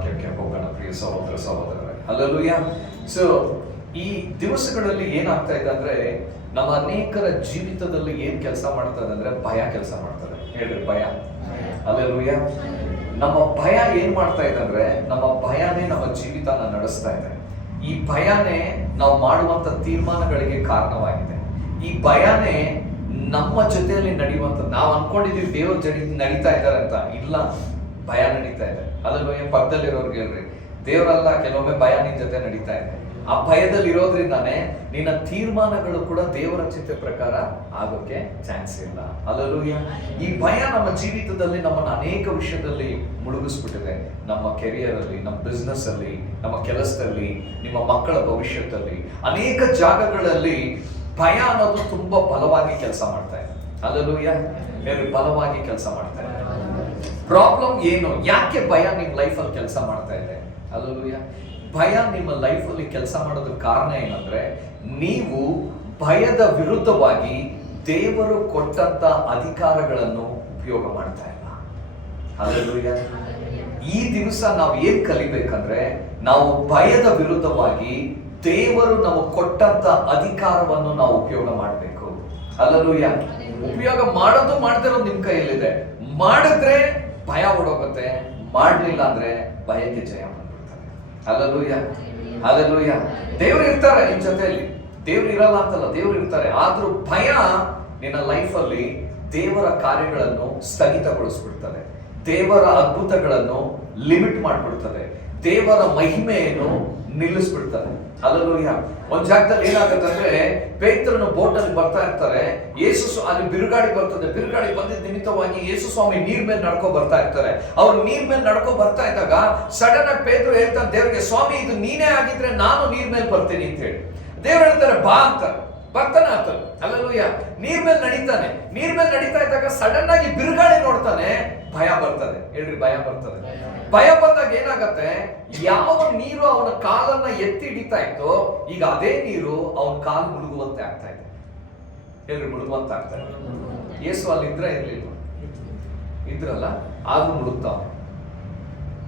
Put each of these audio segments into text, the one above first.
ವಾಕ್ಯಕ್ಕೆ ಹೋಗೋಣ ಪ್ರಿಯ ಸಹೋದರ ಸಹೋದರರೇ. ಹಲ್ಲೆಲೂಯಾ. ಸೊ ಈ ದಿವಸಗಳಲ್ಲಿ ಏನಾಗ್ತಾ ಇದೆ ಅಂದ್ರೆ, ನಮ್ಮ ಅನೇಕರ ಜೀವಿತದಲ್ಲಿ ಏನ್ ಕೆಲಸ ಮಾಡ್ತದೆ ಅಂದ್ರೆ ಭಯ ಕೆಲಸ ಮಾಡ್ತದೆ. ಹೇಳ್ರಿ ಭಯ. ಹಲ್ಲೆಲೂಯಾ. ನಮ್ಮ ಭಯ ಏನ್ ಮಾಡ್ತಾ ಇದೆ ಅಂದ್ರೆ, ನಮ್ಮ ಭಯನೇ ನಮ್ಮ ಜೀವಿತನ ನಡೆಸ್ತಾ ಇದೆ. ಈ ಭಯನೇ ನಾವು ಮಾಡುವಂತ ತೀರ್ಮಾನಗಳಿಗೆ ಕಾರಣವಾಗಿದೆ. ಈ ಭಯನೇ ನಮ್ಮ ಜೊತೆಯಲ್ಲಿ ನಡೆಯುವಂತ, ನಾವು ಅನ್ಕೊಂಡಿದೀವಿ ದೇವ್ರ ಜೊತೆ ನಡೀತಾ ಇದ್ದಾರೆ ಅಂತ, ಇಲ್ಲ, ಭಯ ನಡೀತಾ ಇದೆ. ಅಲ್ಲೂಯ್ಯ. ಪಕ್ಕದಲ್ಲಿರೋರ್ಗೆ ಹೇಳ್ರಿ, ದೇವರಲ್ಲ, ಕೆಲವೊಮ್ಮೆ ಭಯ ನಿನ್ ಜೊತೆ ನಡೀತಾ ಇದೆ. ಆ ಭಯದಲ್ಲಿ ಇರೋದ್ರಿಂದಾನೇ ನಿನ್ನ ತೀರ್ಮಾನಗಳು ಕೂಡ ದೇವರ ಚಿತ್ತ ಪ್ರಕಾರ ಆಗೋಕೆ ಚಾನ್ಸ್ ಇಲ್ಲ. ಅಲ್ಲೂಯ್ಯ. ಈ ಭಯ ನಮ್ಮ ಜೀವಿತದಲ್ಲಿ ನಮ್ಮನ್ನು ಅನೇಕ ವಿಷಯದಲ್ಲಿ ಮುಳುಗಿಸ್ಬಿಟ್ಟಿದೆ. ನಮ್ಮ ಕೆರಿಯರ್ ಅಲ್ಲಿ, ನಮ್ಮ ಬಿಸ್ನೆಸ್ ಅಲ್ಲಿ, ನಮ್ಮ ಕೆಲಸದಲ್ಲಿ, ನಿಮ್ಮ ಮಕ್ಕಳ ಭವಿಷ್ಯದಲ್ಲಿ, ಅನೇಕ ಜಾಗಗಳಲ್ಲಿ ಭಯ ಅನ್ನೋದು ತುಂಬಾ ಬಲವಾಗಿ ಕೆಲಸ ಮಾಡ್ತಾ ಇದೆ. ಹಲ್ಲೆಲೂಯಾ. ಬಲವಾಗಿ ಕೆಲಸ ಮಾಡ್ತಾ ಇದೆ. ಪ್ರಾಬ್ಲಮ್ ಏನು? ಯಾಕೆ ಭಯ ನಿಮ್ ಲೈಫ್ ಅಲ್ಲಿ ಕೆಲಸ ಮಾಡ್ತಾ ಇದೆ? ಹಲ್ಲೆಲೂಯಾ. ಭಯ ನಿಮ್ಮ ಲೈಫ್ ಅಲ್ಲಿ ಕೆಲಸ ಮಾಡೋದ್ರ ಕಾರಣ ಏನಂದ್ರೆ, ನೀವು ಭಯದ ವಿರುದ್ಧವಾಗಿ ದೇವರು ಕೊಟ್ಟಂತ ಅಧಿಕಾರಗಳನ್ನು ಉಪಯೋಗ ಮಾಡ್ತಾ ಇಲ್ಲ. ಹಲ್ಲೆಲೂಯಾ. ಈ ದಿವಸ ನಾವು ಏನ್ ಕಲಿಬೇಕಂದ್ರೆ, ನಾವು ಭಯದ ವಿರುದ್ಧವಾಗಿ ದೇವರು ನಮಗೆ ಕೊಟ್ಟಂತ ಅಧಿಕಾರವನ್ನು ನಾವು ಉಪಯೋಗ ಮಾಡಬೇಕು. ಹಲ್ಲೆಲೂಯಾ. ಉಪಯೋಗ ಮಾಡೋದು ಮಾಡದಿರೋದು ನಿಮ್ ಕೈಯಲ್ಲಿದೆ. ಮಾಡಿದ್ರೆ ಭಯ ಓಡೋಗುತ್ತೆ, ಮಾಡ್ಲಿಲ್ಲ ಅಂದ್ರೆ ಭಯಕ್ಕೆ ಜಯ ಬಂದ್ಬಿಡ್ತಾರೆ. ಹಲ್ಲೆಲೂಯಾ. ಹಲ್ಲೆಲೂಯಾ. ದೇವ್ರು ಇರ್ತಾರೆ ನಿಮ್ ಜೊತೆಯಲ್ಲಿ, ದೇವ್ರು ಇರಲ್ಲ ಅಂತಲ್ಲ, ದೇವ್ರು ಇರ್ತಾರೆ. ಆದ್ರೂ ಭಯ ನಿನ್ನ ಲೈಫ್ ಅಲ್ಲಿ ದೇವರ ಕಾರ್ಯಗಳನ್ನು ಸ್ಥಗಿತಗೊಳಿಸ್ಬಿಡ್ತದೆ, ದೇವರ ಅದ್ಭುತಗಳನ್ನು ಲಿಮಿಟ್ ಮಾಡ್ಬಿಡ್ತದೆ, ದೇವರ ಮಹಿಮೆಯನ್ನು ನಿಲ್ಲಿಸ್ಬಿಡ್ತಾರೆ. ಹಲ್ಲೆಲೂಯಾ. ಒಂದ್ ಜಾಗದಲ್ಲಿ ಏನಾಗುತ್ತೆ ಅಂದ್ರೆ, ಪೇತ್ರನು ಬೋಟ್ ಅಲ್ಲಿ ಬರ್ತಾ ಇರ್ತಾರೆ, ಯೇಸು ಅಲ್ಲಿ ಬಿರುಗಾಳಿ ಬರ್ತದೆ. ಬಿರುಗಾಳಿ ಬಂದಿದ್ದ ನಿಮಿತ್ತವಾಗಿ ಯೇಸು ಸ್ವಾಮಿ ನೀರ್ ಮೇಲೆ ನಡ್ಕೊ ಬರ್ತಾ ಇರ್ತಾರೆ. ಅವ್ರು ನೀರ್ ಮೇಲೆ ನಡ್ಕೊ ಬರ್ತಾ ಇದ್ದಾಗ ಸಡನ್ ಆಗಿ ಪೇತ್ರ ಹೇಳ್ತಾನೆ ದೇವರಿಗೆ, ಸ್ವಾಮಿ ಇದು ನೀನೇ ಆಗಿದ್ರೆ ನಾನು ನೀರ್ ಮೇಲೆ ಬರ್ತೀನಿ ಅಂತ ಹೇಳಿ. ದೇವ್ರು ಹೇಳ್ತಾರೆ ಬಾ ಅಂತ. ಬರ್ತಾನೆ ಆತ. ಹಲ್ಲೆಲೂಯಾ. ನೀರ್ ಮೇಲೆ ನಡೀತಾನೆ. ನೀರ್ ಮೇಲೆ ನಡೀತಾ ಇದ್ದಾಗ ಸಡನ್ ಆಗಿ ಬಿರುಗಾಳಿ ನೋಡ್ತಾನೆ, ಭಯ ಬರ್ತದೆ. ಹೇಳ್ರಿ, ಭಯ ಬರ್ತದೆ. ಭಯ ಬಂದಾಗ ಏನಾಗತ್ತೆ, ಯಾವ ನೀರು ಅವನ ಕಾಲನ್ನ ಎತ್ತಿ ಹಿಡಿತಾ ಇತ್ತೋ, ಈಗ ಅದೇ ನೀರು ಅವನ ಕಾಲು ಮುಳುಗುವಂತೆ ಆಗ್ತಾ ಇದೆ. ಹೇಳ್ರಿ, ಮುಳುಗುವಂತ ಆಗ್ತಾ ಇದೆ. ಯೇಸು ಅಲ್ಲಿ ಇರ್ಲಿಲ್ಲ, ಇದ್ರಲ್ಲ, ಆದ್ರೂ ಮುಳುಗ್ತಾವ.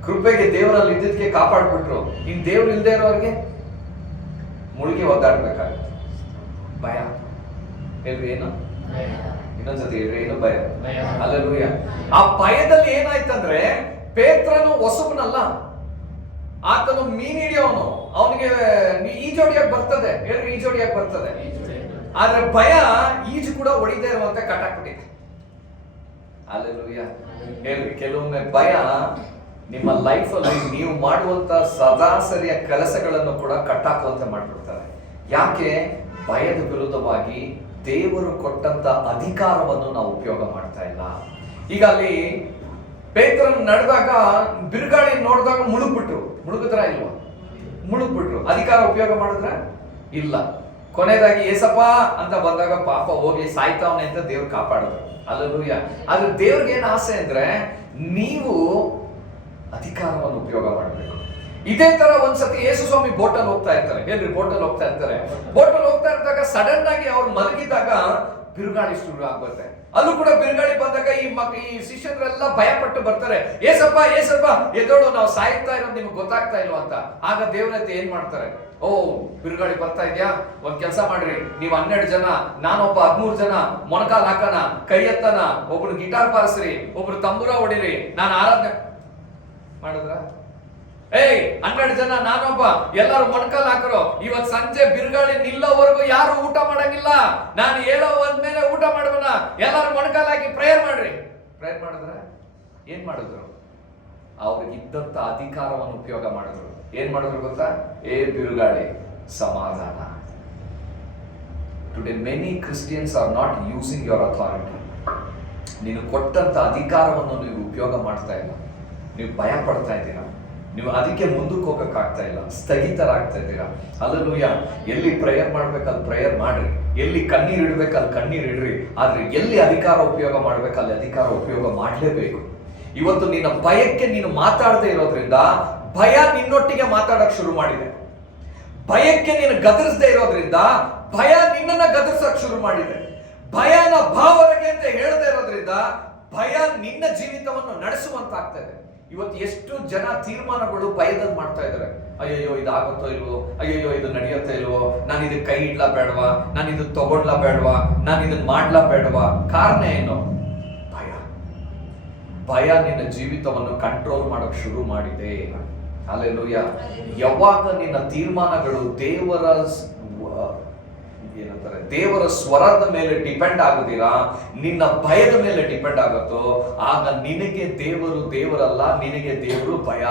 ಕೃಪೆಗೆ ದೇವರಲ್ಲಿ ಇದ್ದಕ್ಕೆ ಕಾಪಾಡ್ಬಿಟ್ರು. ಇನ್ ದೇವ್ರು ಇಲ್ದೇ ಇರೋರಿಗೆ ಮುಳುಗಿ ಒದ್ದಾಡ್ಬೇಕಾಗುತ್ತೆ. ಭಯ. ಹೇಳ್ರಿ, ಏನು? ಇನ್ನೊಂದ್ಸತಿ ಹೇಳ್ರಿ, ಏನು? ಭಯ. ಹಲ್ಲೆಲೂಯಾ. ಆ ಭಯದಲ್ಲಿ ಏನಾಯ್ತಂದ್ರೆ, ಪೇತ್ರನು ಹೊಸಬನಲ್ಲ, ಆತನು ಮೀನ್ ಹಿಡಿಯೋನು, ಅವನಿಗೆ ಈಜೋಡಿಯಾಗಿ ಬರ್ತದೆ. ಹೇಳ್ರಿ, ಈಜೋಡಿಯಾಗಿ ಬರ್ತದೆ. ಆದ್ರೆ ಭಯ ಈಜು ಕೂಡ ಹೊಡಿದೇ ಇರುವಂತೆ ಕಟ್ಟಾಕ್ಬಿಟ್ಟಿದೆ. ಹಲ್ಲೆಲೂಯಾ. ಹೇಳ್ರಿ, ಕೆಲವೊಮ್ಮೆ ಭಯ ನಿಮ್ಮ ಲೈಫ್ ಅಲ್ಲಿ ನೀವು ಮಾಡುವಂತ ಸದಾಸರಿಯ ಕೆಲಸಗಳನ್ನು ಕೂಡ ಕಟ್ಟಾಕುವಂತೆ ಮಾಡ್ಬಿಡ್ತಾರೆ. ಯಾಕೆ? ಭಯದ ವಿರುದ್ಧವಾಗಿ ದೇವರು ಕೊಟ್ಟಂತ ಅಧಿಕಾರವನ್ನು ನಾವು ಉಪಯೋಗ ಮಾಡ್ತಾ ಇಲ್ಲ. ಈಗ ಅಲ್ಲಿ ಪೇತ್ರನ್ ನಡೆದಾಗ ಬಿರುಗಾಳಿ ನೋಡಿದಾಗ ಮುಳುಗಿದ್ರ ಇಲ್ವಾ? ಮುಳುಗ್ಬಿಟ್ರು. ಅಧಿಕಾರ ಉಪಯೋಗ ಮಾಡಿದ್ರ ಇಲ್ಲ. ಕೊನೆಯದಾಗಿ ಏಸಪ್ಪ ಅಂತ ಬಂದಾಗ ಪಾಪ ಹೋಗಿ ಸಾಯ್ತಾವನೆ ಅಂತ ದೇವ್ರು ಕಾಪಾಡಿದ್ರು. ಹಲ್ಲೆಲೂಯಾ. ಆದ್ರೆ ದೇವ್ರಿಗೆ ಏನ್ ಆಸೆ ಅಂದ್ರೆ, ನೀವು ಅಧಿಕಾರವನ್ನು ಉಪಯೋಗ ಮಾಡಬೇಕು. ಇದೇ ತರ ಒಂದ್ಸತಿ ಯೇಸು ಸ್ವಾಮಿ ಬೋಟಲ್ಲಿ ಹೋಗ್ತಾ ಇರ್ತಾರೆ. ಹೇಳ್ರಿ, ಬೋಟಲ್ಲಿ ಹೋಗ್ತಾ ಇರ್ತಾರೆ. ಬೋಟಲ್ಲಿ ಹೋಗ್ತಾ ಇದ್ದಾಗ ಸಡನ್ ಆಗಿ ಅವ್ರು ಮಲಗಿದಾಗ ಬಿರುಗಾಳಿ ಶುರು ಆಗ್ಬರುತ್ತೆ. ಅಲ್ಲೂ ಕೂಡ ಬಿರುಗಾಳಿ ಬಂದಾಗ ಈ ಶಿಷ್ಯರೆಲ್ಲ ಭಯಪಟ್ಟು ಬರ್ತಾರೆ. ಏಸಪ್ಪ ಏಸಪ್ಪ ಎದೋಳು, ನಾವು ಸಾಯ್ತಾ ಇರೋದು ನಿಮ್ಗೆ ಗೊತ್ತಾಗ್ತಾ ಇಲ್ವಾ ಅಂತ. ಆಗ ದೇವರತ್ತೆ ಏನ್ ಮಾಡ್ತಾರೆ, ಓ ಬಿರುಗಾಳಿ ಬರ್ತಾ ಇದ್ಯಾ, ಒಂದ್ ಕೆಲಸ ಮಾಡ್ರಿ, ನೀವ್ 12 ಜನ, ನಾನೊಬ್ಬ 13 ಜನ ಮೊಣಕಾಲ್ ಹಾಕನ, ಕೈ ಎತ್ತನ, ಒಬ್ರು ಗಿಟಾರ್ ಬಾರಿಸ್ರಿ, ಒಬ್ರು ತಂಬೂರ ಹೊಡಿರಿ, ನಾನು ಆರಾಧನೆ ಮಾಡಿದ್ರ. 12 ಜನ, ನಾನೊಬ್ಬ, ಎಲ್ಲರೂ ಮೊಣಕಾಲ್ ಹಾಕರು. ಇವತ್ ಸಂಜೆ ಬಿರುಗಾಳಿ ನಿಲ್ಲೋವರೆಗೂ ಯಾರು ಊಟ ಮಾಡಂಗಿಲ್ಲ, ನಾನು ಹೇಳೋ ಒಂದ್ಮೇಲೆ ಊಟ ಮಾಡುವನ, ಎಲ್ಲರೂ ಮೊಣಕಾಲ್ ಹಾಕಿ ಪ್ರೇಯರ್ ಮಾಡ್ರಿ. ಪ್ರೇಯರ್ ಮಾಡಿದ್ರ ಏನ್ ಮಾಡಿದ್ರು? ಅವ್ರಿಗೆ ಇದ್ದಂತ ಅಧಿಕಾರವನ್ನು ಉಪಯೋಗ ಮಾಡಿದ್ರು. ಏನ್ ಮಾಡಿದ್ರು ಗೊತ್ತಾ? ಬಿರುಗಾಳಿ, ಸಮಾಧಾನ. Today many Christians are not using your authority. ನೀನು ಕೊಟ್ಟಂತ ಅಧಿಕಾರವನ್ನು ನೀವು ಉಪಯೋಗ ಮಾಡ್ತಾ ಇಲ್ಲ. ನೀವು ಭಯ ಪಡ್ತಾ ಇದ್ದೀರಾ, ನೀವು ಅದಕ್ಕೆ ಮುಂದಕ್ಕೆ ಹೋಗಕ್ ಆಗ್ತಾ ಇಲ್ಲ, ಸ್ಥಗಿತರಾಗ್ತಾ ಇದ್ದೀರಾ. ಹಲ್ಲೆಲೂಯಾ. ಎಲ್ಲಿ ಪ್ರೇಯರ್ ಮಾಡ್ಬೇಕಲ್ಲಿ ಪ್ರೇಯರ್ ಮಾಡ್ರಿ, ಎಲ್ಲಿ ಕಣ್ಣೀರ್ ಇಡ್ಬೇಕಲ್ಲಿ ಕಣ್ಣೀರ್ ಇಡ್ರಿ. ಆದ್ರೆ ಎಲ್ಲಿ ಅಧಿಕಾರ ಉಪಯೋಗ ಮಾಡ್ಬೇಕಲ್ಲಿ ಅಧಿಕಾರ ಉಪಯೋಗ ಮಾಡ್ಲೇಬೇಕು. ಇವತ್ತು ನಿನ್ನ ಭಯಕ್ಕೆ ನೀನು ಮಾತಾಡದೆ ಇರೋದ್ರಿಂದ ಭಯ ನಿನ್ನೊಟ್ಟಿಗೆ ಮಾತಾಡಕ್ ಶುರು ಮಾಡಿದೆ. ಭಯಕ್ಕೆ ನೀನು ಗದರಿಸದೆ ಇರೋದ್ರಿಂದ ಭಯ ನಿನ್ನನ್ನ ಗದರ್ಸಕ್ ಶುರು ಮಾಡಿದೆ. ಭಯನ ಭಾವನೆಗೆ ಅಂತ ಹೇಳದೆ ಇರೋದ್ರಿಂದ ಭಯ ನಿನ್ನ ಜೀವಿತವನ್ನು ನಡೆಸುವಂತಾಗ್ತದೆ. ಇವತ್ತು ಎಷ್ಟು ಜನ ತೀರ್ಮಾನಗಳು ಭಯದಲ್ಲಿ ಮಾಡ್ತಾ ಇದ್ದಾರೆ. ಅಯ್ಯಯ್ಯೋ ಇದಾಗುತ್ತೋ ಇಲ್ವೋ, ಅಯ್ಯಯ್ಯೋ ಇದು ನಡೆಯುತ್ತೋ ಇಲ್ವೋ, ನಾನು ಇದಕ್ಕೆ ಕೈ ಇಡ್ಲಾ ಬೇಡವಾ, ನಾನು ಇದನ್ನ ತಗೊಳ್ಲಾ ಬೇಡವಾ, ನಾನು ಇದನ್ನ ಮಾಡ್ಲಾ ಬೇಡವಾ. ಕಾರಣ ಏನು? ಭಯ. ಭಯ ನಿನ್ನ ಜೀವಿತವನ್ನು ಕಂಟ್ರೋಲ್ ಮಾಡೋಕೆ ಶುರು ಮಾಡಿದೆ. ಹಲ್ಲೆಲೂಯ. ಯಾವಾಗ ನಿನ್ನ ತೀರ್ಮಾನಗಳು ದೇವರ ಸ್ವರದ ಮೇಲೆ ಡಿಪೆಂಡ್ ಆಗುದಿರಾ, ನಿನ್ನ ಭಯದ ಮೇಲೆ ಡಿಪೆಂಡ್ ಆಗುತ್ತೋ, ಆಗ ನಿನಗೆ ದೇವರು ದೇವರಲ್ಲ, ನಿನಗೆ ದೇವರು ಭಯ.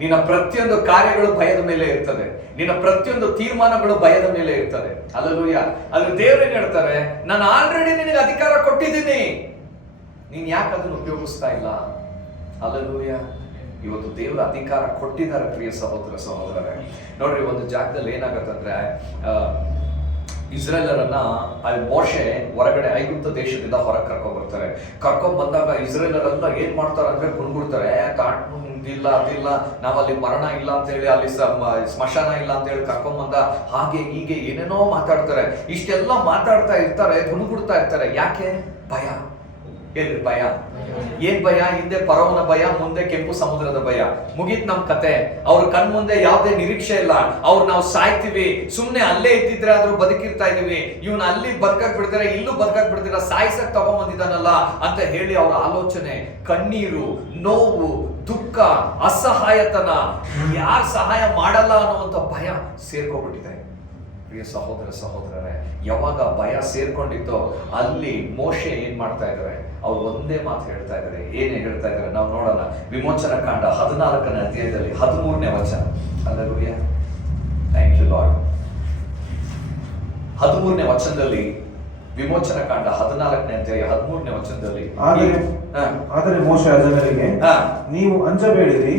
ನಿನ್ನ ಪ್ರತಿಯೊಂದು ಕಾರ್ಯಗಳು ಭಯದ ಮೇಲೆ ಇರ್ತದೆ, ನಿನ್ನ ಪ್ರತಿಯೊಂದು ತೀರ್ಮಾನಗಳು ಭಯದ ಮೇಲೆ ಇರ್ತದೆ. ಹಲ್ಲೆಲೂಯ. ಅದು ದೇವರೇನ್ ಹೇಳ್ತಾರೆ, ನಾನು ಆಲ್ರೆಡಿ ನಿನಗೆ ಅಧಿಕಾರ ಕೊಟ್ಟಿದ್ದೀನಿ, ನೀನ್ ಯಾಕೆ ಅದನ್ನು ಉಪಯೋಗಿಸ್ತಾ ಇಲ್ಲ? ಹಲ್ಲೆಲೂಯ. ಇವತ್ತು ದೇವರ ಅಧಿಕಾರ ಕೊಟ್ಟಿದ್ದಾರೆ ಪ್ರಿಯ ಸಹೋದರ ಸಹೋದರರೇ. ನೋಡ್ರಿ, ಒಂದು ಜಾಗದಲ್ಲಿ ಏನಾಗತ್ತಂದ್ರೆ, ಇಸ್ರೇಲರನ್ನ ಮೋಶೆ ಹೊರಗಡೆ ಐಗುಪ್ತ ದೇಶದಿಂದ ಹೊರಗೆ ಕರ್ಕೊಂಡ್ ಬಂದಾಗ ಇಸ್ರೇಲರೆಲ್ಲ ಏನ್ ಮಾಡ್ತಾರೆ ಅಂದ್ರೆ ಕುಣ್ಬಿಡ್ತಾರೆ. ಇದಿಲ್ಲ ಅದಿಲ್ಲ, ನಾವಲ್ಲಿ ಮರಣ ಇಲ್ಲ ಅಂತ ಹೇಳಿ, ಅಲ್ಲಿ ಸ್ಮಶಾನ ಇಲ್ಲ ಅಂತ ಹೇಳಿ ಕರ್ಕೊಂಡ್ ಬಂದ, ಹಾಗೆ ಹೀಗೆ ಏನೇನೋ ಮಾತಾಡ್ತಾರೆ. ಇಷ್ಟೆಲ್ಲ ಮಾತಾಡ್ತಾ ಇರ್ತಾರೆ, ಕುಣ್ಬಿಡ್ತಾ ಇರ್ತಾರೆ. ಯಾಕೆ? ಭಯ. ಹೇಳ್ರಿ, ಭಯ. ಏನ್ ಭಯ? ಹಿಂದೆ ಫರೋಹನ ಭಯ, ಮುಂದೆ ಕೆಂಪು ಸಮುದ್ರದ ಭಯ. ಮುಗೀತ್ ನಮ್ ಕತೆ. ಅವ್ರ ಕಣ್ ಮುಂದೆ ಯಾವುದೇ ನಿರೀಕ್ಷೆ ಇಲ್ಲ. ಅವ್ರು ನಾವು ಸಾಯ್ತೀವಿ, ಸುಮ್ನೆ ಅಲ್ಲೇ ಇದ್ದಿದ್ರೆ ಆದ್ರೂ ಬದುಕಿರ್ತಾ ಇದೀವಿ, ಇವ್ನ ಅಲ್ಲಿ ಬದುಕಕ್ ಬಿಡ್ತಾರೆ, ಇಲ್ಲೂ ಬದುಕಕ್ ಬಿಡ್ತೀರ, ಸಾಯಿಸಕ್ ತಗೊಂಬಂದಿದ್ದಾನಲ್ಲ ಅಂತ ಹೇಳಿ ಅವ್ರ ಆಲೋಚನೆ, ಕಣ್ಣೀರು, ನೋವು, ದುಃಖ, ಅಸಹಾಯತನ, ಯಾರು ಸಹಾಯ ಮಾಡಲ್ಲ ಅನ್ನುವಂತ ಭಯ ಸೇರ್ಕೊಂಡ್ಬಿಟ್ಟಿದೆ. ಪ್ರಿಯ ಸಹೋದರ ಸಹೋದರರೇ, ಯಾವಾಗ ಭಯ ಸೇರ್ಕೊಂಡಿತ್ತೋ ಅಲ್ಲಿ ಮೋಶೆ ಏನ್ ಮಾಡ್ತಾ ಇದ್ದಾರೆ? ಅವ್ರು ಒಂದೇ ಮಾತು ಹೇಳ್ತಾ ಇದ್ದಾರೆ. ಏನೇ ಹೇಳ್ತಾ ಇದ್ದಾರೆ ನಾವು ನೋಡೋಣ. ವಿಮೋಚನಾ ಕಾಂಡ 14ನೇ ಅಧ್ಯಾಯದಲ್ಲಿ 13ನೇ ವಚನ. Hallelujah, thank you Lord. 13ನೇ ವಚನದಲ್ಲಿ, ವಿಮೋಚನಾ ಕಾಂಡ 14ನೇ ಅಧ್ಯಾಯ 13ನೇ ವಚನದಲ್ಲಿ, ಆದರೆ ಮೋಶೆ ಜನರಿಗೆ, ನೀವು ಅಂಜಬೇಡಿರಿ,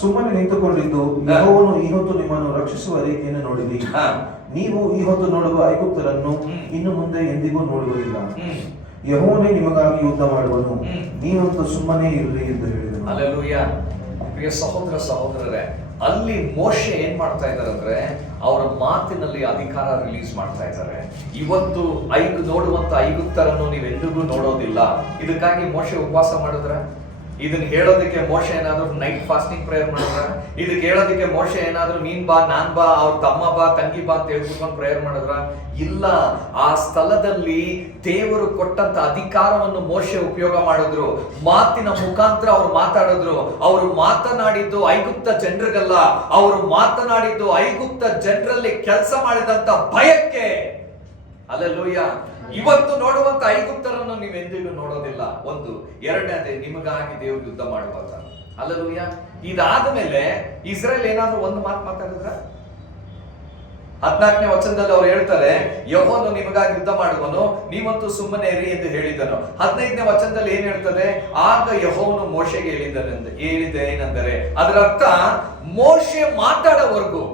ಸುಮ್ಮನೆ ನಿಂತುಕೊಂಡಿದ್ದು ಯೆಹೋವನು ಈ ಹೊತ್ತು ನಿಮ್ಮನ್ನು ರಕ್ಷಿಸುವ ರೀತಿಯನ್ನು ನೋಡಿರಿ. ನೀವು ಈ ಹೊತ್ತು ನೋಡುವ ಐಗುಪ್ತರನ್ನು ಇನ್ನು ಮುಂದೆ ಎಂದಿಗೂ ನೋಡುವುದಿಲ್ಲ. ಯೆಹೋವನೇ ನಿಮಗಾಗಿ ಯುದ್ಧ ಮಾಡುವನು, ನೀವಂತೂ ಸುಮ್ಮನೆ ಇರ್ರಿ ಎಂದು ಹೇಳಿದನು. ಹಲ್ಲೆಲೂಯಾ. ಪ್ರಿಯ ಸಹೋದರ ಸಹೋದರರೇ, ಅಲ್ಲಿ ಮೋಶೆ ಏನ್ ಮಾಡ್ತಾ ಇದ್ದಾರೆ ಅಂದ್ರೆ, ಅವರ ಮಾತಿನಲ್ಲಿ ಅಧಿಕಾರ ರಿಲೀಸ್ ಮಾಡ್ತಾ ಇದ್ದಾರೆ. ಇವತ್ತು ನೋಡುವಂತ ಐಗುಪ್ತರನ್ನು ನೀವೆಂದಿಗೂ ನೋಡೋದಿಲ್ಲ. ಇದಕ್ಕಾಗಿ ಮೋಶೆ ಉಪವಾಸ ಮಾಡಿದ್ರ? ಇದನ್ನ ಹೇಳೋದಕ್ಕೆ ಮೋಶೆ ಏನಾದ್ರು ನೈಟ್ ಫಾಸ್ಟಿಂಗ್ ಪ್ರೇಯರ್ ಮಾಡಿದ್ರ? ಇದಕ್ಕೆ ಹೇಳೋದಕ್ಕೆ ಮೋಶೆ ಏನಾದ್ರು ನೀನ್ ಬಾ, ನಾನ್ ಬಾ, ಅವ್ರ ತಮ್ಮ ಬಾ, ತಂಗಿ ಬಾ ಅಂತ ಹೇಳ್ಬಿಟ್ಕೊಂಡು ಪ್ರೇಯರ್ ಮಾಡಿದ್ರ? ಇಲ್ಲ. ಆ ಸ್ಥಳದಲ್ಲಿ ದೇವರು ಕೊಟ್ಟಂತ ಅಧಿಕಾರವನ್ನು ಮೋಶೆ ಉಪಯೋಗ ಮಾಡಿದ್ರು. ಮಾತಿನ ಮುಖಾಂತರ ಅವ್ರು ಮಾತಾಡಿದ್ರು. ಅವರು ಮಾತನಾಡಿದ್ದು ಐಗುಪ್ತ ಜನರಿಗಲ್ಲ, ಅವರು ಮಾತನಾಡಿದ್ದು ಐಗುಪ್ತ ಜನರಲ್ಲಿ ಕೆಲಸ ಮಾಡಿದಂತ ಭಯಕ್ಕೆ. ಹಲ್ಲೆಲೂಯ. ಇವತ್ತು ನೋಡುವಂತ ಐಗುಪ್ತರನ್ನು ನೀವೆಂದಿಗೂ ನೋಡೋದಿಲ್ಲ. ಒಂದು. ಎರಡನೇದೇ, ನಿಮಗಾಗಿ ದೇವರು ಯುದ್ಧ ಮಾಡುವಾಗ. ಹಲ್ಲೆಲೂಯ. ಇದಾದ ಮೇಲೆ ಇಸ್ರೇಲ್ ಏನಾದ್ರೂ ಒಂದು ಮಾತು ಮಾತಾಡಿದ್ರ? 14ನೇ ವಚನದಲ್ಲಿ ಅವ್ರು ಹೇಳ್ತಾರೆ, ಯೆಹೋವನು ನಿಮಗಾಗಿ ಯುದ್ಧ ಮಾಡುವನು, ನೀವಂತೂ ಸುಮ್ಮನೆ ಇರಿ ಎಂದು ಹೇಳಿದನು. 15ನೇ ವಚನದಲ್ಲಿ ಏನ್ ಹೇಳ್ತದೆ? ಆಗ ಯೆಹೋವನು ಮೋಶೆಗೆ ಹೇಳಿದೆ ಏನೆಂದರೆ, ಅದರ ಅರ್ಥ ಮೋಶೆ ಮಾತಾಡೋವರೆಗೂ,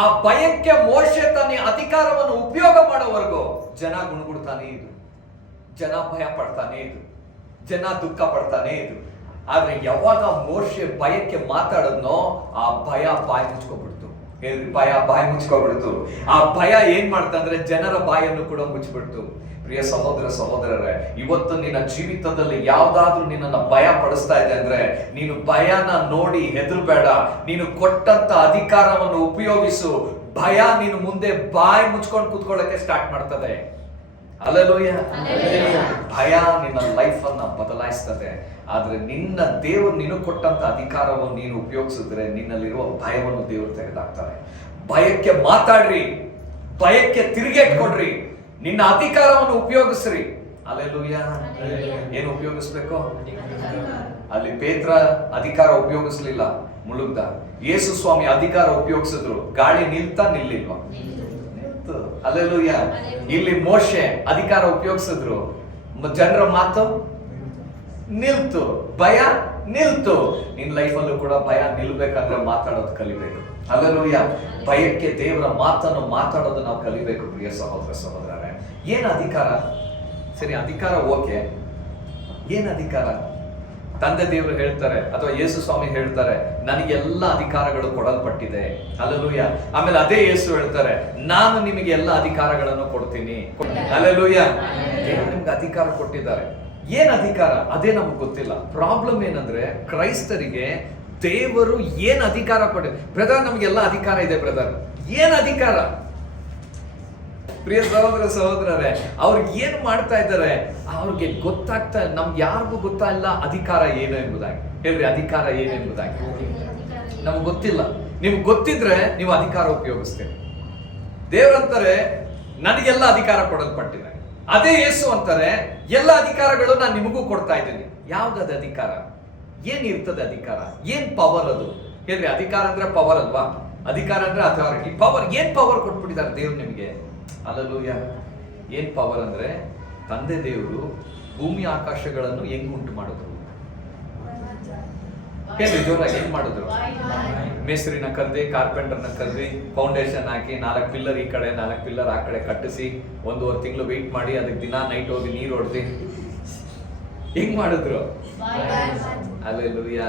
ಆ ಭಯಕ್ಕೆ ಮೋಶೆ ತನ್ನ ಅಧಿಕಾರವನ್ನು ಉಪಯೋಗ ಮಾಡೋವರೆಗೂ ಜನ ಗುಣಗುಡ್ತಾನೆ ಇದ್ರು, ಜನ ಭಯ ಪಡ್ತಾನೆ ಇದ್ರು, ಜನ ದುಃಖ ಪಡ್ತಾನೆ ಇದ್ರು. ಆದ್ರೆ ಯಾವಾಗ ಮೋಶೆ ಭಯಕ್ಕೆ ಮಾತಾಡದ್ನೋ, ಆ ಭಯ ಬಾಯಿ ಮುಚ್ಕೊಬಿಡ್ತು. ಹೇಳ್ರಿ, ಭಯ ಬಾಯಿ ಮುಚ್ಕೊಬಿಡ್ತು. ಆ ಭಯ ಏನ್ ಮಾಡ್ತಂದ್ರೆ ಜನರ ಬಾಯನ್ನು ಕೂಡ ಮುಚ್ಚಿಬಿಡ್ತು. ಪ್ರಿಯ ಸಹೋದರ ಸಹೋದರರೇ, ಇವತ್ತು ನಿನ್ನ ಜೀವಿತದಲ್ಲಿ ಯಾವ್ದಾದ್ರೂ ನಿನ್ನನ್ನು ಭಯ ಪಡಿಸ್ತಾ ಇದೆ ಅಂದ್ರೆ, ನೀನು ಭಯನ ನೋಡಿ ಹೆದರ್ಬೇಡ. ನೀನು ಕೊಟ್ಟಂತ ಅಧಿಕಾರವನ್ನು ಉಪಯೋಗಿಸು. ಭಯ ನೀನು ಮುಂದೆ ಬಾಯಿ ಮುಚ್ಕೊಂಡು ಕೂತ್ಕೊಳ್ಳಕ್ಕೆ ಸ್ಟಾರ್ಟ್ ಮಾಡ್ತದೆ. ಹಲ್ಲೆಲೂಯ. ಭಯ ನಿನ್ನ ಲೈಫ್ ಅನ್ನ ಬದಲಾಯಿಸ್ತದೆ. ಆದ್ರೆ ನಿನ್ನ ದೇವರು ನೀನು ಕೊಟ್ಟಂತ ಅಧಿಕಾರವನ್ನು ನೀನು ಉಪಯೋಗಿಸಿದ್ರೆ ನಿನ್ನಲ್ಲಿರುವ ಭಯವನ್ನು ದೇವರು ತೆಗೆದಾಕ್ತಾರೆ. ಭಯಕ್ಕೆ ಮಾತಾಡ್ರಿ, ಭಯಕ್ಕೆ ತಿರುಗೇಟ್ ಕೊಡ್ರಿ, ನಿನ್ನ ಅಧಿಕಾರವನ್ನು ಉಪಯೋಗಿಸ್ರಿ. ಹಲ್ಲೆಲೂಯಾ. ಏನು ಉಪಯೋಗಿಸ್ಬೇಕು? ಅಲ್ಲಿ ಪೇತ್ರ ಅಧಿಕಾರ ಉಪಯೋಗಿಸ್ಲಿಲ್ಲ, ಮುಳುಗ್ದ. ಯೇಸು ಸ್ವಾಮಿ ಅಧಿಕಾರ ಉಪಯೋಗಿಸಿದ್ರು, ಗಾಳಿ ನಿಲ್ಲಿಲ್ವಾ? ನಿಲ್ತು. ಹಲ್ಲೆಲೂಯಾ. ಇಲ್ಲಿ ಮೋಶೆ ಅಧಿಕಾರ ಉಪಯೋಗಿಸಿದ್ರು, ಜನರ ಮಾತು ನಿಲ್ತು, ಭಯ ನಿಲ್ತು. ನಿನ್ ಲೈಫಲ್ಲೂ ಕೂಡ ಭಯ ನಿಲ್ಬೇಕಂದ್ರೆ ಮಾತಾಡೋದು ಕಲಿಬೇಕು. ಹಲ್ಲೆಲೂಯಾ. ಭಯಕ್ಕೆ ದೇವರ ಮಾತನ್ನು ಮಾತಾಡೋದು ನಾವು ಕಲಿಬೇಕು. ಪ್ರಿಯ ಸಹೋದರ ಸಹೋದರರೇ, ಏನ್ ಅಧಿಕಾರ? ಸರಿ, ಅಧಿಕಾರ ಓಕೆ. ಏನ್ ಅಧಿಕಾರ? ತಂದೆ ದೇವರು ಹೇಳ್ತಾರೆ ಅಥವಾ ಯೇಸು ಸ್ವಾಮಿ ಹೇಳ್ತಾರೆ, ನನಗೆಲ್ಲ ಅಧಿಕಾರಗಳು ಕೊಡಲ್ಪಟ್ಟಿದೆ. ಹಲ್ಲೆಲೂಯಾ. ಆಮೇಲೆ ಅದೇ ಯೇಸು ಹೇಳ್ತಾರೆ, ನಾನು ನಿಮಗೆ ಎಲ್ಲ ಅಧಿಕಾರಗಳನ್ನು ಕೊಡ್ತೀನಿ. ಹಲ್ಲೆಲೂಯಾ. ದೇವರು ನಿಮ್ಗೆ ಅಧಿಕಾರ ಕೊಟ್ಟಿದ್ದಾರೆ. ಏನ್ ಅಧಿಕಾರ ಅದೇ ನಮ್ಗೆ ಗೊತ್ತಿಲ್ಲ. ಪ್ರಾಬ್ಲಮ್ ಏನಂದ್ರೆ ಕ್ರೈಸ್ತರಿಗೆ ದೇವರು ಏನ್ ಅಧಿಕಾರ ಕೊಡ, ಬ್ರದರ್ ನಮ್ಗೆಲ್ಲ ಅಧಿಕಾರ ಇದೆ ಬ್ರದರ್, ಏನ್ ಅಧಿಕಾರ? ಪ್ರಿಯ ಸಹೋದರ ಸಹೋದರರೇ, ಅವ್ರಿಗೆ ಏನ್ ಮಾಡ್ತಾ ಇದ್ದಾರೆ ಅವ್ರಿಗೆ ಗೊತ್ತಾಗ್ತಾ, ನಮ್ಗೆ ಯಾರಿಗೂ ಗೊತ್ತಾಗಿಲ್ಲ ಅಧಿಕಾರ ಏನು ಎಂಬುದಾಗಿ. ಹೇಳ್ರಿ, ಅಧಿಕಾರ ಏನು ಎಂಬುದಾಗಿ ನಮ್ಗೆ ಗೊತ್ತಿಲ್ಲ. ನಿಮ್ಗೆ ಗೊತ್ತಿದ್ರೆ ನೀವು ಅಧಿಕಾರ ಉಪಯೋಗಿಸ್ತೀರಿ. ದೇವರಂತಾರೆ ನನಗೆಲ್ಲ ಅಧಿಕಾರ ಕೊಡಲ್ಪಟ್ಟಿದೆ. ಅದೇ ಯೇಸು ಅಂತಾರೆ ಎಲ್ಲ ಅಧಿಕಾರಗಳು ನಾನು ನಿಮಗೂ ಕೊಡ್ತಾ ಇದ್ದೀನಿ. ಯಾವ್ದದ ಅಧಿಕಾರ? ಏನ್ ಇರ್ತದೆ ಅಧಿಕಾರ? ಏನ್ ಪವರ್ ಅದು? ಹೇಳ್ರಿ, ಅಧಿಕಾರ ಅಂದ್ರೆ ಪವರ್ ಅಲ್ವಾ? ಅಧಿಕಾರ ಅಂದ್ರೆ ಅಥಾರಿಟಿ. ಪವರ್, ಏನ್ ಪವರ್ ಕೊಟ್ಬಿಟ್ಟಿದ್ದಾರೆ ದೇವ್ರು ನಿಮ್ಗೆ? ಅಲ್ಲೂಯ, ಏನ್ ಪವರ್ ಅಂದ್ರೆ ತಂದೆ ದೇವರು ಭೂಮಿ ಆಕಾಶಗಳನ್ನು ಹೆಂಗ್ ಉಂಟು ಮಾಡಿದ್ರು? ಹೇಳ್ರಿ ಜೋರಾಗಿ, ಹೆಂಗ್ ಮಾಡಿದ್ರು? ಮೇಸ್ತ್ರಿನ ಕರ್ದಿ, ಕಾರ್ಪೆಂಟರ್ನ ಕರ್ದಿ, ಫೌಂಡೇಶನ್ ಹಾಕಿ 4 ಪಿಲ್ಲರ್ ಈ ಕಡೆ 4 ಪಿಲ್ಲರ್ ಆ ಕಡೆ ಕಟ್ಟಿಸಿ 1.5 ತಿಂಗಳು ವೆಯ್ಟ್ ಮಾಡಿ ಅದಕ್ಕೆ ದಿನ ನೈಟ್ ಹೋಗಿ ನೀರು ಹೊಡೆದಿ ಹೆಂಗ್ ಮಾಡಿದ್ರು? ಅಲ್ಲೆಲ್ಲೂಯಾ.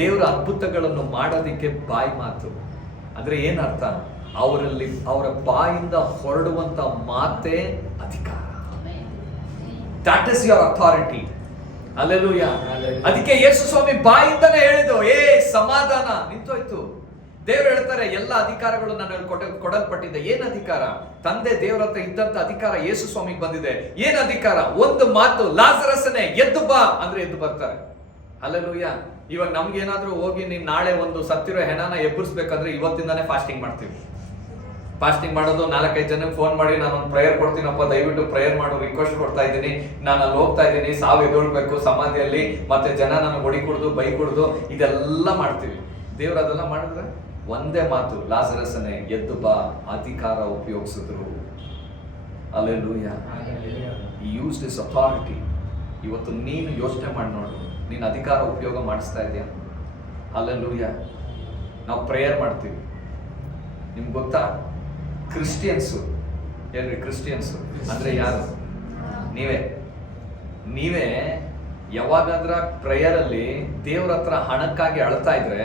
ದೇವರ ಅದ್ಭುತಗಳನ್ನು ಮಾಡೋದಿಕ್ಕೆ ಬಾಯಿ ಮಾತು ಅಂದ್ರೆ ಏನ್ ಅರ್ಥ? ಅವರಲ್ಲಿ ಅವರ ಬಾಯಿಂದ ಹೊರಡುವಂತ ಮಾತೇ ಅಧಿಕಾರ. That is your authority. Hallelujah. ಅದಕ್ಕೆ ಯೇಸು ಸ್ವಾಮಿ ಬಾಯಿಂದನೇ ಹೇಳಿದ್ದು, ಏ ಸಮಾಧಾನ ನಿಂತೋಯ್ತು. ದೇವ್ರು ಹೇಳ್ತಾರೆ ಎಲ್ಲ ಅಧಿಕಾರಗಳು ನನಗೆ ಕೊಡಲ್ಪಟ್ಟಿದೆ. ಏನ್ ಅಧಿಕಾರ? ತಂದೆ ದೇವರ ಹತ್ರ ಇದ್ದಂತ ಅಧಿಕಾರ ಯೇಸು ಸ್ವಾಮಿಗೆ ಬಂದಿದೆ. ಏನ್ ಅಧಿಕಾರ? ಒಂದು ಮಾತು, ಲಾಜರಸನೇ ಎದ್ದು ಬಾ ಅಂದ್ರೆ ಎದ್ದು ಬರ್ತಾರೆ. ಅಲ್ಲೆಲ್ಲೂಯಾ. ಇವಾಗ ನಮ್ಗೇನಾದ್ರೂ ಹೋಗಿ ನೀನ್ ನಾಳೆ ಒಂದು ಸತ್ತಿರೋ ಹೆಣನ ಎಬ್ಬರಿಸ್ಬೇಕಂದ್ರೆ ಇವತ್ತಿಂದಾನೇ ಫಾಸ್ಟಿಂಗ್ ಮಾಡ್ತೀವಿ. ಫಾಸ್ಟಿಂಗ್ ಮಾಡೋದು, 4-5 ಜನಕ್ಕೆ ಫೋನ್ ಮಾಡಿ ನಾನು ಒಂದು ಪ್ರೇಯರ್ ಕೊಡ್ತೀನಪ್ಪ, ದಯವಿಟ್ಟು ಪ್ರೇಯರ್ ಮಾಡೋ ರಿಕ್ವೆಸ್ಟ್ ಕೊಡ್ತಾ ಇದ್ದೀನಿ, ನಾನು ಅಲ್ಲಿ ಹೋಗ್ತಾ ಇದ್ದೀನಿ, ಸಾವು ಎದೊಳ್ಬೇಕು ಸಮಾಧಿಯಲ್ಲಿ, ಮತ್ತೆ ಜನ ನನಗೆ ಹೊಡಿ ಕುಡ್ದು ಬೈ ಕುಡ್ದು ಇದೆಲ್ಲ ಮಾಡ್ತೀವಿ. ದೇವ್ರು ಅದೆಲ್ಲ ಮಾಡಿದ್ರೆ ಒಂದೇ ಮಾತು, ಲಾಜರಸನೇ ಎದ್ದು ಬಾ, ಅಧಿಕಾರ ಉಪಯೋಗಿಸಿದ್ರು. ಅಲ್ಲೆಲ್ಲೂಯಾ. ಈ ಯೂಸ್ಡ್ ದಿಸ್ ಅಥಾರಿಟಿ. ಇವತ್ತು ನೀನು ಯೋಚನೆ ಮಾಡಿ ನೋಡು, ನೀನು ಅಧಿಕಾರ ಉಪಯೋಗ ಮಾಡಿಸ್ತಾ ಇದೆಯಾ? ಅಲ್ಲೆಲ್ಲೂಯಾ. ನಾವು ಪ್ರೇಯರ್ ಮಾಡ್ತೀವಿ. ನಿಮ್ಗೆ ಗೊತ್ತಾ, ಕ್ರಿಸ್ಟಿಯನ್ಸು, ಹೇಳ್ರಿ ಕ್ರಿಸ್ಟಿಯನ್ಸು ಅಂದ್ರೆ ಯಾರು? ನೀವೇ ಯಾವಾಗಾದ್ರ ಪ್ರೇಯರ್ ಅಲ್ಲಿ ದೇವ್ರ ಹತ್ರ ಹಣಕ್ಕಾಗಿ ಅಳ್ತಾ ಇದ್ರೆ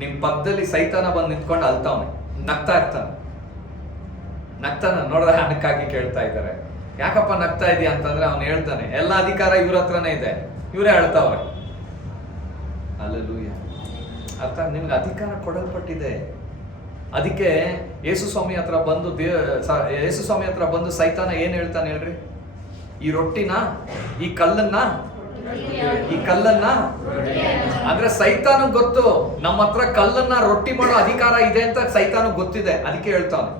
ನಿಮ್ ಪಕ್ಕದಲ್ಲಿ ಸೈತಾನ ಬಂದು ನಿಂತ್ಕೊಂಡು ಅಳ್ತಾವನೆ, ನಗ್ತಾ ಇರ್ತಾನೆ. ನೋಡಿದ್ರೆ ಹಣಕ್ಕಾಗಿ ಕೇಳ್ತಾ ಇದ್ದಾರೆ. ಯಾಕಪ್ಪ ನಗ್ತಾ ಇದೀಯ ಅಂತಂದ್ರೆ ಅವ್ನು ಹೇಳ್ತಾನೆ, ಎಲ್ಲ ಅಧಿಕಾರ ಇವ್ರ ಹತ್ರನೇ ಇದೆ, ಇವರೇ ಅಳ್ತಾವ್ರೆ. ಅಲ್ಲೆಲ್ಲೂಯಾ. ಅರ್ಥ? ನಿಮ್ಗೆ ಅಧಿಕಾರ ಕೊಡಲ್ಪಟ್ಟಿದೆ. ಅದಕ್ಕೆ ಯೇಸು ಸ್ವಾಮಿ ಹತ್ರ ಬಂದು ಸೈತಾನ ಏನ್ ಹೇಳ್ತಾನೆ ಹೇಳ್ರಿ? ಈ ರೊಟ್ಟಿನ, ಈ ಕಲ್ಲನ್ನ ಅಂದ್ರೆ ಸೈತಾನ ಗೊತ್ತು ನಮ್ಮ ಹತ್ರ ಕಲ್ಲನ್ನ ರೊಟ್ಟಿ ಮಾಡೋ ಅಧಿಕಾರ ಇದೆ ಅಂತ ಸೈತಾನ ಗೊತ್ತಿದೆ. ಅದಕ್ಕೆ ಹೇಳ್ತಾನೆ.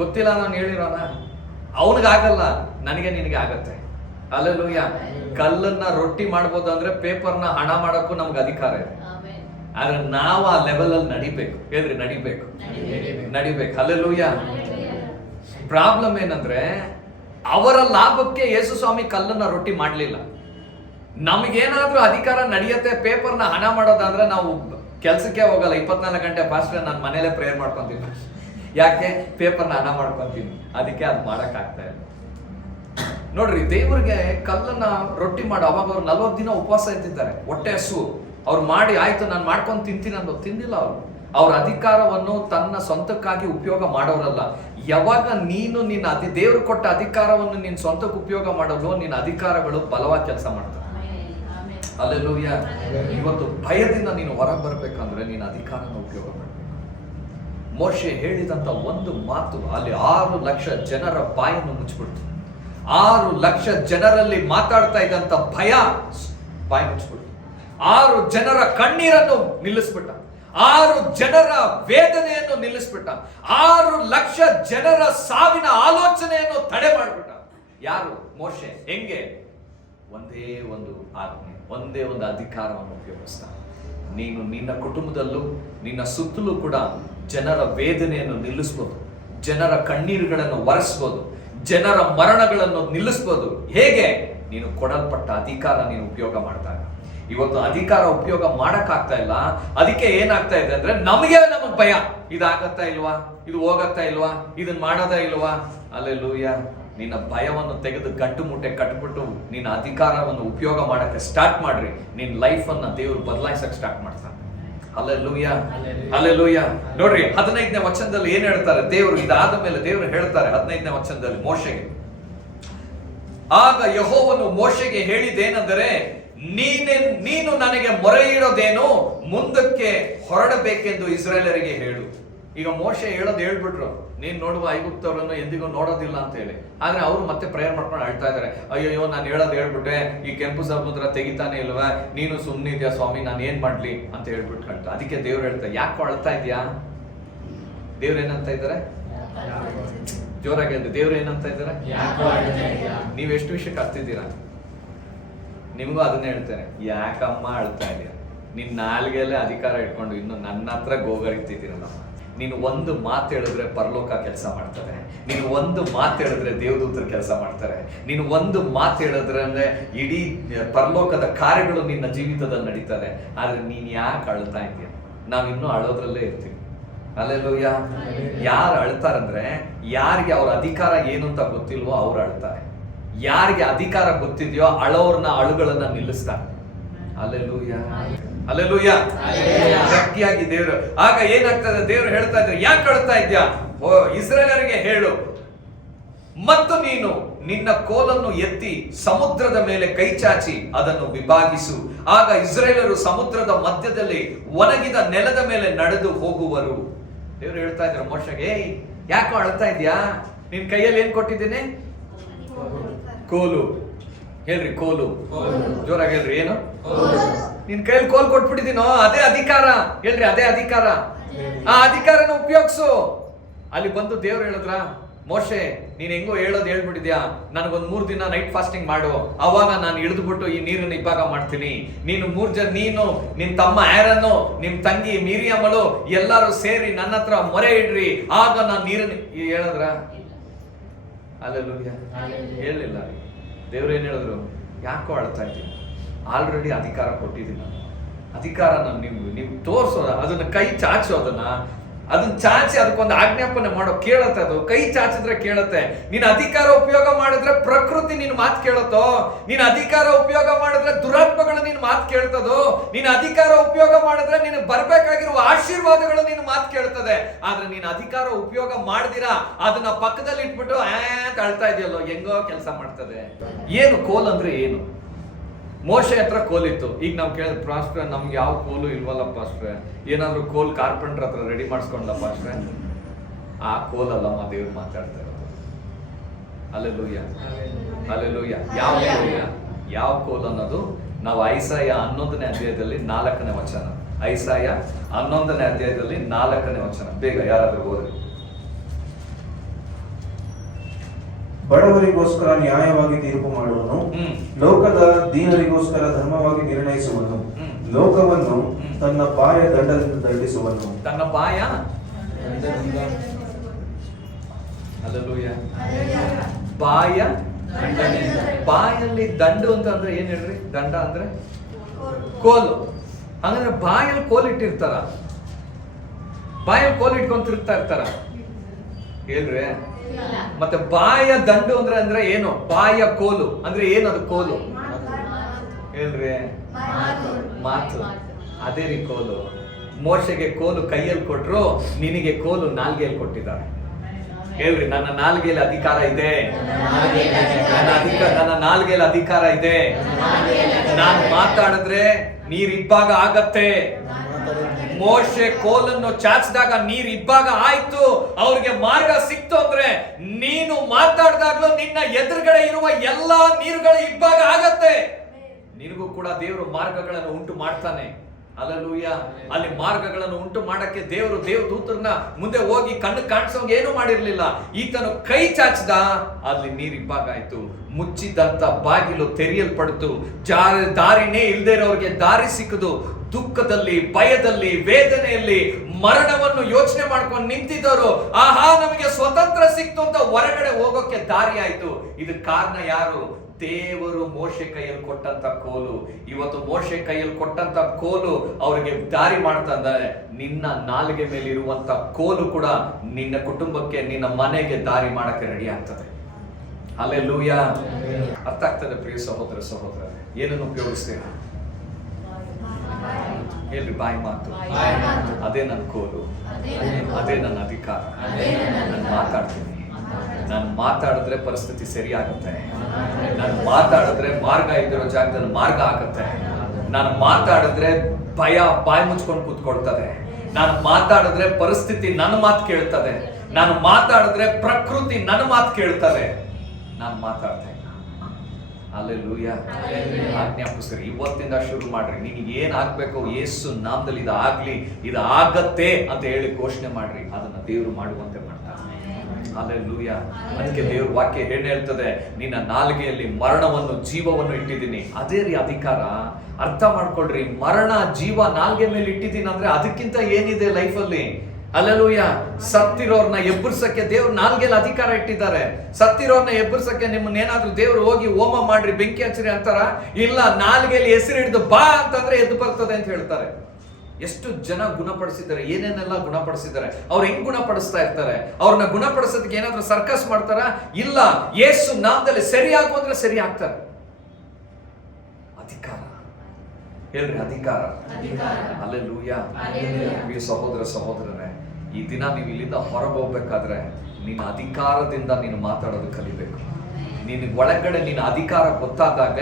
ಗೊತ್ತಿಲ್ಲ ನಾನು ಹೇಳಿರೋಣ, ಅವನಿಗಾಗಲ್ಲ, ನನಗೆ ನಿನಗೆ ಆಗತ್ತೆ. ಅಲ್ಲೆಲ್ಲೂಯಾ. ಕಲ್ಲನ್ನ ರೊಟ್ಟಿ ಮಾಡ್ಬೋದು ಅಂದ್ರೆ ಪೇಪರ್ನ ಹಣ ಮಾಡೋಕ್ಕೂ ನಮ್ಗೆ ಅಧಿಕಾರ ಇದೆ. ಆದ್ರೆ ನಾವು ಆ ಲೆವೆಲ್ ಅಲ್ಲಿ ನಡಿಬೇಕು. ಹೇಳ್ರಿ, ನಡಿಬೇಕು. ಅಲ್ಲೆಲ್ಲೂಯಾ. ಪ್ರಾಬ್ಲಮ್ ಏನಂದ್ರೆ ಅವರ ಲಾಭಕ್ಕೆ ಯೇಸು ಸ್ವಾಮಿ ಕಲ್ಲನ್ನ ರೊಟ್ಟಿ ಮಾಡ್ಲಿಲ್ಲ. ನಮಗೇನಾದ್ರೂ ಅಧಿಕಾರ ನಡೆಯುತ್ತೆ ಪೇಪರ್ನ ಹಣ ಮಾಡೋದಂದ್ರೆ ನಾವು ಕೆಲ್ಸಕ್ಕೆ ಹೋಗಲ್ಲ. 24 ಗಂಟೆ ಪಾಸ್ಟ್ರೆ ನಾನು ಮನೇಲೆ ಪ್ರೇಯರ್ ಮಾಡ್ಕೊಂತೀನಿ. ಯಾಕೆ? ಪೇಪರ್ನ ಹಣ ಮಾಡ್ಕೊಂತೀನಿ. ಅದಕ್ಕೆ ಅದು ಮಾಡಕ್ ಆಗ್ತಾ ಇಲ್ಲ. ನೋಡ್ರಿ, ದೇವ್ರಿಗೆ ಕಲ್ಲನ್ನ ರೊಟ್ಟಿ ಮಾಡೋ ಅವಾಗ ಅವ್ರು 40 ದಿನ ಉಪವಾಸ ಇದ್ದಿದ್ದಾರೆ. ಹೊಟ್ಟೆ ಹಸು. ಅವ್ರು ಮಾಡಿ ಆಯ್ತು ನಾನು ಮಾಡ್ಕೊಂಡು ತಿಂತೀನಿ ಅನ್ನೋ ತಿಂದಿಲ್ಲ. ಅವ್ರ ಅಧಿಕಾರವನ್ನು ತನ್ನ ಸ್ವಂತಕ್ಕಾಗಿ ಉಪಯೋಗ ಮಾಡೋರಲ್ಲ. ಯಾವಾಗ ನೀನು ನಿನ್ನ ದೇವ್ರು ಕೊಟ್ಟ ಅಧಿಕಾರವನ್ನು ನಿನ್ನ ಸ್ವಂತಕ್ಕೆ ಉಪಯೋಗ ಮಾಡಲು ನಿನ್ನ ಅಧಿಕಾರಗಳು ಬಲವಾಗಿ ಕೆಲಸ ಮಾಡ್ತವೆ. ಅಲ್ಲೆಲ್ಲೂಯಾ. ಇವತ್ತು ಭಯದಿಂದ ನೀನು ಹೊರಗೆ ಬರ್ಬೇಕಂದ್ರೆ ನೀನು ಅಧಿಕಾರನ ಉಪಯೋಗ ಮಾಡಬೇಕು. ಮೋಶೆ ಹೇಳಿದಂತ ಒಂದು ಮಾತು ಅಲ್ಲಿ 6 ಲಕ್ಷ ಜನರ ಬಾಯನ್ನು ಮುಚ್ಚಿಬಿಡ್ತು. 6 ಲಕ್ಷ ಜನರಲ್ಲಿ ಮಾತಾಡ್ತಾ ಇದ್ದಂತ ಭಯ ಬಾಯಿ ಮುಚ್ಚಿಬಿಡ್ತು. 6 ಜನರ ಕಣ್ಣೀರನ್ನು ನಿಲ್ಲಿಸ್ಬಿಟ್ಟ. 6 ಜನರ ವೇದನೆಯನ್ನು ನಿಲ್ಲಿಸ್ಬಿಟ್ಟ. 6 ಲಕ್ಷ ಜನರ ಸಾವಿನ ಆಲೋಚನೆಯನ್ನು ತಡೆ ಮಾಡಿಬಿಟ್ಟ. ಯಾರು? ಮೋಶೆ. ಹೆಂಗೆ? ಒಂದೇ ಒಂದು ಆಜ್ಞೆ, ಒಂದೇ ಒಂದು ಅಧಿಕಾರವನ್ನು ಉಪಯೋಗಿಸ್ತಾನೆ. ನೀನು ನಿನ್ನ ಕುಟುಂಬದಲ್ಲೂ ನಿನ್ನ ಸುತ್ತಲೂ ಕೂಡ ಜನರ ವೇದನೆಯನ್ನು ನಿಲ್ಲಿಸ್ಬೋದು, ಜನರ ಕಣ್ಣೀರುಗಳನ್ನು ಒರೆಸ್ಬೋದು, ಜನರ ಮರಣಗಳನ್ನು ನಿಲ್ಲಿಸ್ಬೋದು. ಹೇಗೆ? ನೀನು ಕೊಡಲ್ಪಟ್ಟ ಅಧಿಕಾರ ನೀನು ಉಪಯೋಗ ಮಾಡ್ದಾಗ. ಇವತ್ತು ಅಧಿಕಾರ ಉಪಯೋಗ ಮಾಡಕ್ಕಾಗ್ತಾ ಇಲ್ಲ. ಅದಕ್ಕೆ ಏನಾಗ್ತಾ ಇದೆ ಅಂದ್ರೆ ನಮಗೆ ಭಯ. ಇದಾಗತ್ತಾ ಇಲ್ವಾ? ಇದು ಹೋಗತ್ತಾ ಇಲ್ವಾ? ಇದನ್ನ ಮಾಡೋದಾ ಇಲ್ವಾ? ಅಲ್ಲೆಲ್ಲೂಯಾ. ನಿನ್ನ ಭಯವನ್ನು ತೆಗೆದು ಗಂಟು ಮುಟ್ಟೆ ಕಟ್ಬಿಟ್ಟು ನಿನ್ನ ಅಧಿಕಾರವನ್ನು ಉಪಯೋಗ ಮಾಡಕ್ಕೆ ಸ್ಟಾರ್ಟ್ ಮಾಡ್ರಿ. ನಿನ್ನ ಲೈಫ್ ಅನ್ನ ದೇವರು ಬದಲಾಯಿಸಕ್ ಸ್ಟಾರ್ಟ್ ಮಾಡ್ತಾನೆ. ಅಲ್ಲೆಲ್ಲೂಯಾ. ಅಲ್ಲೆಲ್ಲೂಯಾ. ನೋಡ್ರಿ 15ನೇ ವಚನದಲ್ಲಿ ಏನ್ ಹೇಳ್ತಾರೆ ದೇವರು? ಇದಾದ ಮೇಲೆ ದೇವರು ಹೇಳ್ತಾರೆ 15ನೇ ವಚನದಲ್ಲಿ ಮೋಶೆಗೆ, ಆಗ ಯೆಹೋವನು ಮೋಶೆಗೆ ಹೇಳಿದ್ದೇನೆಂದರೆ, ನೀನು ನನಗೆ ಮೊರೆ ಇಡೋದೇನು, ಮುಂದಕ್ಕೆ ಹೊರಡಬೇಕೆಂದು ಇಸ್ರಾಯೇಲರಿಗೆ ಹೇಳು. ಈಗ ಮೋಶೆ ಹೇಳ್ಬಿಟ್ರು, ನೀನ್ ನೋಡುವ ಐಗುಪ್ತವರನ್ನು ಎಂದಿಗೂ ನೋಡೋದಿಲ್ಲ ಅಂತ ಹೇಳಿ. ಆದ್ರೆ ಅವರು ಮತ್ತೆ ಪ್ರೇಯರ್ ಮಾಡ್ಕೊಂಡು ಅಳ್ತಾ ಇದಾರೆ, ಅಯ್ಯೋ ನಾನು ಹೇಳ್ಬಿಟ್ಟೆ, ಈ ಕೆಂಪು ಸಮುದ್ರ ತೆಗಿತಾನೆ ಇಲ್ವಾ, ನೀನು ಸುಮ್ಮನಿದ್ಯಾ ಸ್ವಾಮಿ, ನಾನು ಏನ್ ಮಾಡ್ಲಿ ಅಂತ ಹೇಳ್ಬಿಟ್ಟು ಕಳ್ತ. ಅದಕ್ಕೆ ದೇವ್ರು ಹೇಳ್ತಾರೆ, ಯಾಕೋ ಅಳ್ತಾ ಇದ್ಯಾ? ದೇವ್ರು ಏನಂತ ಇದ್ದಾರೆ? ಜೋರಾಗಿ ಹೇಳ್ದೆ, ದೇವ್ರು ಏನಂತ ಇದ್ದಾರೆ? ನೀವ್ ಎಷ್ಟು ವಿಷಯಕ್ಕೆ ಅರ್ತಿದ್ದೀರಾ? ನಿಮ್ಗೂ ಅದನ್ನೇ ಹೇಳ್ತೇನೆ, ಯಾಕಮ್ಮ ಅಳ್ತಾ ಇದೀಯ? ನಿನ್ ನಾಲ್ಗೆಲ್ಲೇ ಅಧಿಕಾರ ಇಟ್ಕೊಂಡು ಇನ್ನು ನನ್ನ ಹತ್ರ ಗೋಗರಿತಿದ್ದೀರಲ್ಲ. ನೀನು ಒಂದು ಮಾತು ಹೇಳಿದ್ರೆ ಪರಲೋಕ ಕೆಲಸ ಮಾಡ್ತಾರೆ, ನೀನು ಒಂದು ಮಾತು ಹೇಳಿದ್ರೆ ದೇವದೂತರು ಕೆಲಸ ಮಾಡ್ತಾರೆ, ನೀನು ಒಂದು ಮಾತು ಹೇಳಿದ್ರೆ ಅಂದ್ರೆ ಇಡೀ ಪರಲೋಕದ ಕಾರ್ಯಗಳು ನಿನ್ನ ಜೀವಿತದಲ್ಲಿ ನಡೀತದೆ. ಆದ್ರೆ ನೀನ್ ಯಾಕೆ ಅಳ್ತಾ ಇದೀಯ? ನಾವಿನ್ನೂ ಅಳೋದ್ರಲ್ಲೇ ಇರ್ತೀವಿ. ಹಲ್ಲೆಲೂಯಾ. ಯಾರು ಅಳ್ತಾರಂದ್ರೆ ಯಾರಿಗೆ ಅವ್ರ ಅಧಿಕಾರ ಏನು ಅಂತ ಗೊತ್ತಿಲ್ವೋ ಅವ್ರು ಅಳ್ತಾರೆ. ಯಾರಿಗೆ ಅಧಿಕಾರ ಗೊತ್ತಿದೆಯೋ ಅಳೋರ್ನ ಅಳುಗಳನ್ನ ನಿಲ್ಲಿಸ್ತಾರೆ. Hallelujah, hallelujah. ಗಟ್ಟಿಯಾಗಿ ದೇವರು. ಆಗ ಏನಾಗ್ತದೆ? ದೇವರು ಹೇಳ್ತಾ ಇದ್ರೆ, ಯಾಕೆ ಅಳ್ತಾ ಇದ್ಯಾ? ಇಸ್ರಾಯೇಲರಿಗೆ ಹೇಳು, ಮತ್ತು ನೀನು ನಿನ್ನ ಕೋಲನ್ನು ಎತ್ತಿ ಸಮುದ್ರದ ಮೇಲೆ ಕೈ ಚಾಚಿ ಅದನ್ನು ವಿಭಾಗಿಸು. ಆಗ ಇಸ್ರಾಯೇಲರು ಸಮುದ್ರದ ಮಧ್ಯದಲ್ಲಿ ಒಣಗಿದ ನೆಲದ ಮೇಲೆ ನಡೆದು ಹೋಗುವರು. ದೇವರು ಹೇಳ್ತಾ ಇದ್ರು ಮೋಶೆಗೆ, ಯಾಕೋ ಅಳ್ತಾ ಇದ್ಯಾ? ನಿನ್ ಕೈಯಲ್ಲಿ ಏನ್ ಕೊಟ್ಟಿದ್ದೀನಿ? ಕೋಲು. ಹೇಳ್ರಿ, ಕೋಲು. ಜೋರಾಗಿ ಹೇಳ್ರಿ, ಏನು? ನಿನ್ ಕೈಯಲ್ಲಿ ಕೋಲ್ ಕೊಟ್ಬಿಟ್ಟಿದ್ದೀನೋ, ಅದೇ ಅಧಿಕಾರ. ಹೇಳ್ರಿ, ಅದೇ ಅಧಿಕಾರ. ಆ ಅಧಿಕಾರನ ಉಪಯೋಗಿಸು. ಅಲ್ಲಿ ಬಂದು ದೇವ್ರು ಹೇಳಿದ್ರ, ಮೋಶೆ ನೀನ್ ಹೆಂಗೋ ಹೇಳ್ಬಿಟ್ಟಿದ್ಯಾ, ನನಗೊಂದ್ 3 ದಿನ ನೈಟ್ ಫಾಸ್ಟಿಂಗ್ ಮಾಡು, ಅವಾಗ ನಾನು ಇಳಿದ್ಬಿಟ್ಟು ಈ ನೀರನ್ನು ಇಬ್ಬಾಗ ಮಾಡ್ತೀನಿ. ನೀನು ನೀನು ನಿನ್ ತಮ್ಮ ಆರನ್ನು, ನಿಮ್ ತಂಗಿ ಮಿರಿಯಮ್ಮಳು ಎಲ್ಲರೂ ಸೇರಿ ನನ್ನ ಹತ್ರ ಮೊರೆ ಇಡ್ರಿ, ಆಗ ನಾನು ನೀರನ್ನು ಹೇಳಿದ್ರ? ಹಲ್ಲೆಲೂಯಾ. ಹೇಳಿಲ್ಲ. ದೇವ್ರು ಏನ್ ಹೇಳಿದ್ರು? ಯಾಕೋ ಅಳ್ತಾ ಇದ್ದೀನಿ? ಆಲ್ರೆಡಿ ಅಧಿಕಾರ ಕೊಟ್ಟಿದ್ದೀನಿ ನಾನು. ಅಧಿಕಾರನ ನೀವು ತೋರ್ಸೋದ, ಅದನ್ನ ಕೈ ಚಾಚೋದನ್ನ, ಅದನ್ನ ಚಾಚಿ ಅದಕ್ಕೊಂದು ಆಜ್ಞಾಪನೆ ಮಾಡೋ. ಕೇಳತ್ತೆ ಅದು, ಕೈ ಚಾಚಿದ್ರೆ ಕೇಳತ್ತೆ. ನೀನ್ ಅಧಿಕಾರ ಉಪಯೋಗ ಮಾಡಿದ್ರೆ ಪ್ರಕೃತಿ ನಿನ್ ಮಾತು ಕೇಳತ್ತೋ, ನೀನ್ ಅಧಿಕಾರ ಉಪಯೋಗ ಮಾಡಿದ್ರೆ ದುರಾತ್ಮಗಳು ನಿನ್ ಮಾತು ಕೇಳ್ತದೋ, ನೀನ್ ಅಧಿಕಾರ ಉಪಯೋಗ ಮಾಡಿದ್ರೆ ನೀನು ಬರ್ಬೇಕಾಗಿರುವ ಆಶೀರ್ವಾದಗಳು ನಿನ್ ಮಾತು ಕೇಳ್ತದೆ. ಆದ್ರೆ ನೀನ್ ಅಧಿಕಾರ ಉಪಯೋಗ ಮಾಡ್ದಿರಾ ಅದನ್ನ ಪಕ್ಕದಲ್ಲಿ ಇಟ್ಬಿಟ್ಟು ಅಂತ ಅಳ್ತಾ ಇದೆಯಲ್ಲೋ, ಹೆಂಗೋ ಕೆಲಸ ಮಾಡ್ತದೆ. ಏನು ಕೋಲ್ ಅಂದ್ರೆ ಏನು? ಮೋಶೆ ಹತ್ರ ಕೋಲಿತ್ತು. ಈಗ ನಾವು ಕೇಳಿದ್ರೆ, ಪಾಸ್ಟ್ರೆ ನಮ್ಗೆ ಯಾವ ಕೋಲು ಇಲ್ವಲ್ಲ ಪಾಸ್ಟ್ರೆ, ಏನಾದ್ರು ಕೋಲ್ ಕಾರ್ಪೆಂಟರ್ ಹತ್ರ ರೆಡಿ ಮಾಡಿಸ್ಕೊಂಡ ಪಾಸ್ಟ್ರೆ? ಆ ಕೋಲ್ ಅಲ್ಲಮ್ಮ ದೇವ್ರು ಮಾತಾಡ್ತಾ ಇರೋದು. Hallelujah, hallelujah. ಯಾವ ಕೋಲ್ ಅನ್ನೋದು ನಾವು ಐಸಾಯ 11ನೇ ಅಧ್ಯಾಯದಲ್ಲಿ 4ನೇ ವಚನ. ಐಸಾಯ 11ನೇ ಅಧ್ಯಾಯದಲ್ಲಿ 4ನೇ ವಚನ. ಬೇಗ ಯಾರಾದ್ರೂ ಓದಿ. ಬಡವರಿಗೋಸ್ಕರ ನ್ಯಾಯವಾಗಿ ತೀರ್ಪು ಮಾಡುವನು, ಲೋಕದ ದೀನರಿಗೋಸ್ಕರ ಧರ್ಮವಾಗಿ ನಿರ್ಣಯಿಸುವನು, ಲೋಕವನ್ನು ತನ್ನ ಬಾಯ ದಂಡದಿಂದ ದಂಡಿಸುವನು. ತನ್ನ ಬಾಯ ಹಲ್ಲೆಲೂಯಾ. ಬಾಯಲ್ಲಿ ದಂಡು ಅಂತ ಅಂದ್ರೆ ಏನ್ ಹೇಳ್ರಿ? ದಂಡ ಅಂದ್ರೆ ಕೋಲು. ಹಂಗಂದ್ರೆ ಬಾಯಲ್ಲಿ ಕೋಲ್ ಇಟ್ಟಿರ್ತಾರ, ಬಾಯಲ್ಲಿ ಕೋಲ್ ಇಟ್ಕೊಂಡ್ ತಿರುಗ್ತಾ ಇರ್ತಾರ. ಹೇಳ್ರಿ, ಮತ್ತೆ ಬಾಯ ದಂಡು ಅಂದ್ರೆ ಏನು? ಬಾಯ ಕೋಲು ಅಂದ್ರೆ ಏನದು? ಕೋಲು ಹೇಳ್ರಿ, ಮಾತು. ಅದೇ ರೀ ಕೋಲು. ಮೋಶೆಗೆ ಕೋಲು ಕೈಯಲ್ಲಿ ಕೊಟ್ರು, ನಿನಗೆ ಕೋಲು ನಾಲ್ಗೆಯಲ್ಲಿ ಕೊಟ್ಟಿದ್ದಾರೆ. ಹೇಳ್ರಿ, ನನ್ನ ನಾಲ್ಗೆಯಲ್ಲಿ ಅಧಿಕಾರ ಇದೆ, ನನ್ನ ನಾಲ್ಗೆಯಲ್ಲಿ ಅಧಿಕಾರ ಇದೆ. ನಾನು ಮಾತಾಡಿದ್ರೆ ನೀರಿಬ್ಬಾಗ ಆಗತ್ತೆ. ಮೋಶೆ ಕೋಲನ್ನು ಚಾಚಿದಾಗ ನೀರ್ ಇಬ್ಬಾಗ ಆಯ್ತು, ಅವ್ರಿಗೆ ಮಾರ್ಗ ಸಿಕ್ತು. ಅಂದ್ರೆ ನೀನು ಮಾತಾಡಿದಾಗ್ಲೂ ನಿನ್ನ ಎದುರುಗಡೆ ಇರುವ ಎಲ್ಲಾ ನೀರುಗಳು ಇಬ್ಬಾಗ ಆಗತ್ತೆ. ನಿನಗೂ ಕೂಡ ದೇವರು ಮಾರ್ಗಗಳನ್ನು ಉಂಟು ಮಾಡ್ತಾನೆ. ಹಲ್ಲೆಲೂಯಾ. ಅಲ್ಲಿ ಮಾರ್ಗಗಳನ್ನು ಉಂಟು ಮಾಡಕ್ಕೆ ದೇವದೂತರನ್ನ ಮುಂದೆ ಹೋಗಿ ಕಣ್ಣು ಕಾಣಿಸೋಂಗೆ ಏನು ಮಾಡಿರ್ಲಿಲ್ಲ. ಈತನು ಕೈ ಚಾಚಿದ, ಅಲ್ಲಿ ನೀರಿಬ್ಬಾಗ ಆಯ್ತು. ಮುಚ್ಚಿದಂತ ಬಾಗಿಲು ತೆರೆಯಲ್ಪಡ್ತು. ದಾರಿನೇ ಇಲ್ದೇ ಇರೋರಿಗೆ ದಾರಿ ಸಿಕ್ಕದು. ದುಃಖದಲ್ಲಿ, ಭಯದಲ್ಲಿ, ವೇದನೆಯಲ್ಲಿ, ಮರಣವನ್ನು ಯೋಚನೆ ಮಾಡ್ಕೊಂಡು ನಿಂತಿದ್ದವರು, ಆಹಾ ನಮಗೆ ಸ್ವತಂತ್ರ ಸಿಕ್ತು ಅಂತ ಹೊರಗಡೆ ಹೋಗೋಕೆ ದಾರಿ ಆಯ್ತು. ಇದಕ್ಕೆ ಕಾರಣ ಯಾರು? ದೇವರು ಮೋಶೆ ಕೈಯಲ್ಲಿ ಕೊಟ್ಟಂತ ಕೋಲು. ಇವತ್ತು ಮೋಶೆ ಕೈಯಲ್ಲಿ ಕೊಟ್ಟಂತ ಕೋಲು ಅವರಿಗೆ ದಾರಿ ಮಾಡ್ತಾ ಇದ್ದಾರೆ. ನಿನ್ನ ನಾಲಿಗೆ ಮೇಲೆ ಇರುವಂತ ಕೋಲು ಕೂಡ ನಿನ್ನ ಕುಟುಂಬಕ್ಕೆ, ನಿನ್ನ ಮನೆಗೆ ದಾರಿ ಮಾಡಕ್ಕೆ ರೆಡಿ ಆಗ್ತದೆ. ಹಲ್ಲೆಲೂಯಾ. ಅರ್ಥ ಆಗ್ತದೆ ಪ್ರಿಯ ಸಹೋದರ ಸಹೋದರ? ಏನನ್ನು ಉಪಯೋಗಿಸ್ತೀರ? ಹೇಳ್ರಿ, ಬಾಯಿ ಮಾತು. ಅದೇ ನನ್ನ ಕೋಲು, ಅದೇ ನನ್ನ ಅಧಿಕಾರ. ನಾನು ಮಾತಾಡ್ತೀನಿ, ನಾನು ಮಾತಾಡಿದ್ರೆ ಪರಿಸ್ಥಿತಿ ಸರಿ ಆಗುತ್ತೆ. ನಾನು ಮಾತಾಡಿದ್ರೆ ಮಾರ್ಗ ಇದ್ದಿರೋ ಜಾಗದಲ್ಲಿ ಮಾರ್ಗ ಆಗುತ್ತೆ. ನಾನು ಮಾತಾಡಿದ್ರೆ ಭಯ ಬಾಯಿ ಮುಚ್ಕೊಂಡು ಕೂತ್ಕೊಳ್ತದೆ. ನಾನು ಮಾತಾಡಿದ್ರೆ ಪರಿಸ್ಥಿತಿ ನನ್ನ ಮಾತು ಕೇಳ್ತದೆ. ನಾನು ಮಾತಾಡಿದ್ರೆ ಪ್ರಕೃತಿ ನನ್ನ ಮಾತು ಕೇಳ್ತದೆ. ನಾನು ಮಾತಾಡ್ತೇನೆ. ಹಲ್ಲೆಲೂಯಾ. ಆಜ್ಞಾಪಿಸ್ರಿ, ಇವತ್ತಿಂದ ಶುರು ಮಾಡ್ರಿ. ನಿನಗೆ ಏನ್ ಆಗ್ಬೇಕು ಯೇಸು ನಾಮದಲ್ಲಿ ಇದು ಆಗ್ಲಿ, ಇದು ಆಗತ್ತೆ ಅಂತ ಹೇಳಿ ಘೋಷಣೆ ಮಾಡ್ರಿ. ಅದನ್ನ ದೇವರು ಮಾಡುವಂತೆ ಮಾಡ್ತಾರೆ. ಹಲ್ಲೆಲೂಯಾ. ಅದಕ್ಕೆ ದೇವ್ರ ವಾಕ್ಯ ಏನ್ ಹೇಳ್ತದೆ? ನಿನ್ನ ನಾಲಿಗೆಯಲ್ಲಿ ಮರಣವನ್ನು ಜೀವವನ್ನು ಇಟ್ಟಿದ್ದೀನಿ. ಅದೇ ರೀ ಅಧಿಕಾರ. ಅರ್ಥ ಮಾಡ್ಕೊಳ್ರಿ, ಮರಣ ಜೀವ ನಾಲ್ಗೆ ಮೇಲೆ ಇಟ್ಟಿದ್ದೀನಿ ಅಂದ್ರೆ ಅದಕ್ಕಿಂತ ಏನಿದೆ ಲೈಫಲ್ಲಿ? ಹಲ್ಲೆಲೂಯಾ. ಸತ್ತಿರೋರ್ನ ಎಬ್ಬರ್ಸಕ್ಕೆ ದೇವ್ರು ನಾಲ್ಗೆಲ್ಲ ಅಧಿಕಾರ ಇಟ್ಟಿದ್ದಾರೆ. ಸತ್ತಿರೋರ್ನ ಎಬ್ಬರ್ಸಕ್ಕೆ ನಿಮ್ಮನ್ನೇನಾದ್ರೂ ದೇವ್ರು ಹೋಗಿ ಹೋಮ ಮಾಡ್ರಿ, ಬೆಂಕಿ ಹಚ್ಚಿರಿ ಅಂತಾರ? ಇಲ್ಲ, ನಾಲ್ಗೆಯಲ್ಲಿ ಹೆಸರು ಹಿಡಿದು ಬಾ ಅಂತಂದ್ರೆ ಎದ್ದು ಬರ್ತದೆ ಅಂತ ಹೇಳ್ತಾರೆ. ಎಷ್ಟು ಜನ ಗುಣಪಡಿಸಿದ್ದಾರೆ, ಏನೇನೆಲ್ಲ ಗುಣಪಡಿಸಿದ್ದಾರೆ. ಅವ್ರು ಹೆಂಗ್ ಗುಣಪಡಿಸ್ತಾ ಇರ್ತಾರೆ? ಅವ್ರನ್ನ ಗುಣಪಡಿಸೋದಕ್ಕೆ ಏನಾದ್ರೂ ಸರ್ಕಸ್ ಮಾಡ್ತಾರ? ಇಲ್ಲ, ಯೇಸು ನಾಮದಲ್ಲಿ ಸರಿಯಾಗು ಅಂದ್ರೆ ಸರಿ ಆಗ್ತಾರೆ. ಅಧಿಕಾರ ಹೇಳ್ರಿ, ಅಧಿಕಾರ. ಹಲ್ಲೆಲೂಯಾ. ಸಹೋದರ ಸಹೋದರರೇ, ಈ ದಿನ ನೀವು ಇಲ್ಲಿಂದ ಹೊರಗೆ ಹೋಗ್ಬೇಕಾದ್ರೆ ನಿನ್ನ ಅಧಿಕಾರದಿಂದ ನೀನು ಮಾತಾಡೋದು ಕಲಿಬೇಕು. ನಿನ್ನ ಒಳಗಡೆ ನಿನ್ನ ಅಧಿಕಾರ ಗೊತ್ತಾದಾಗ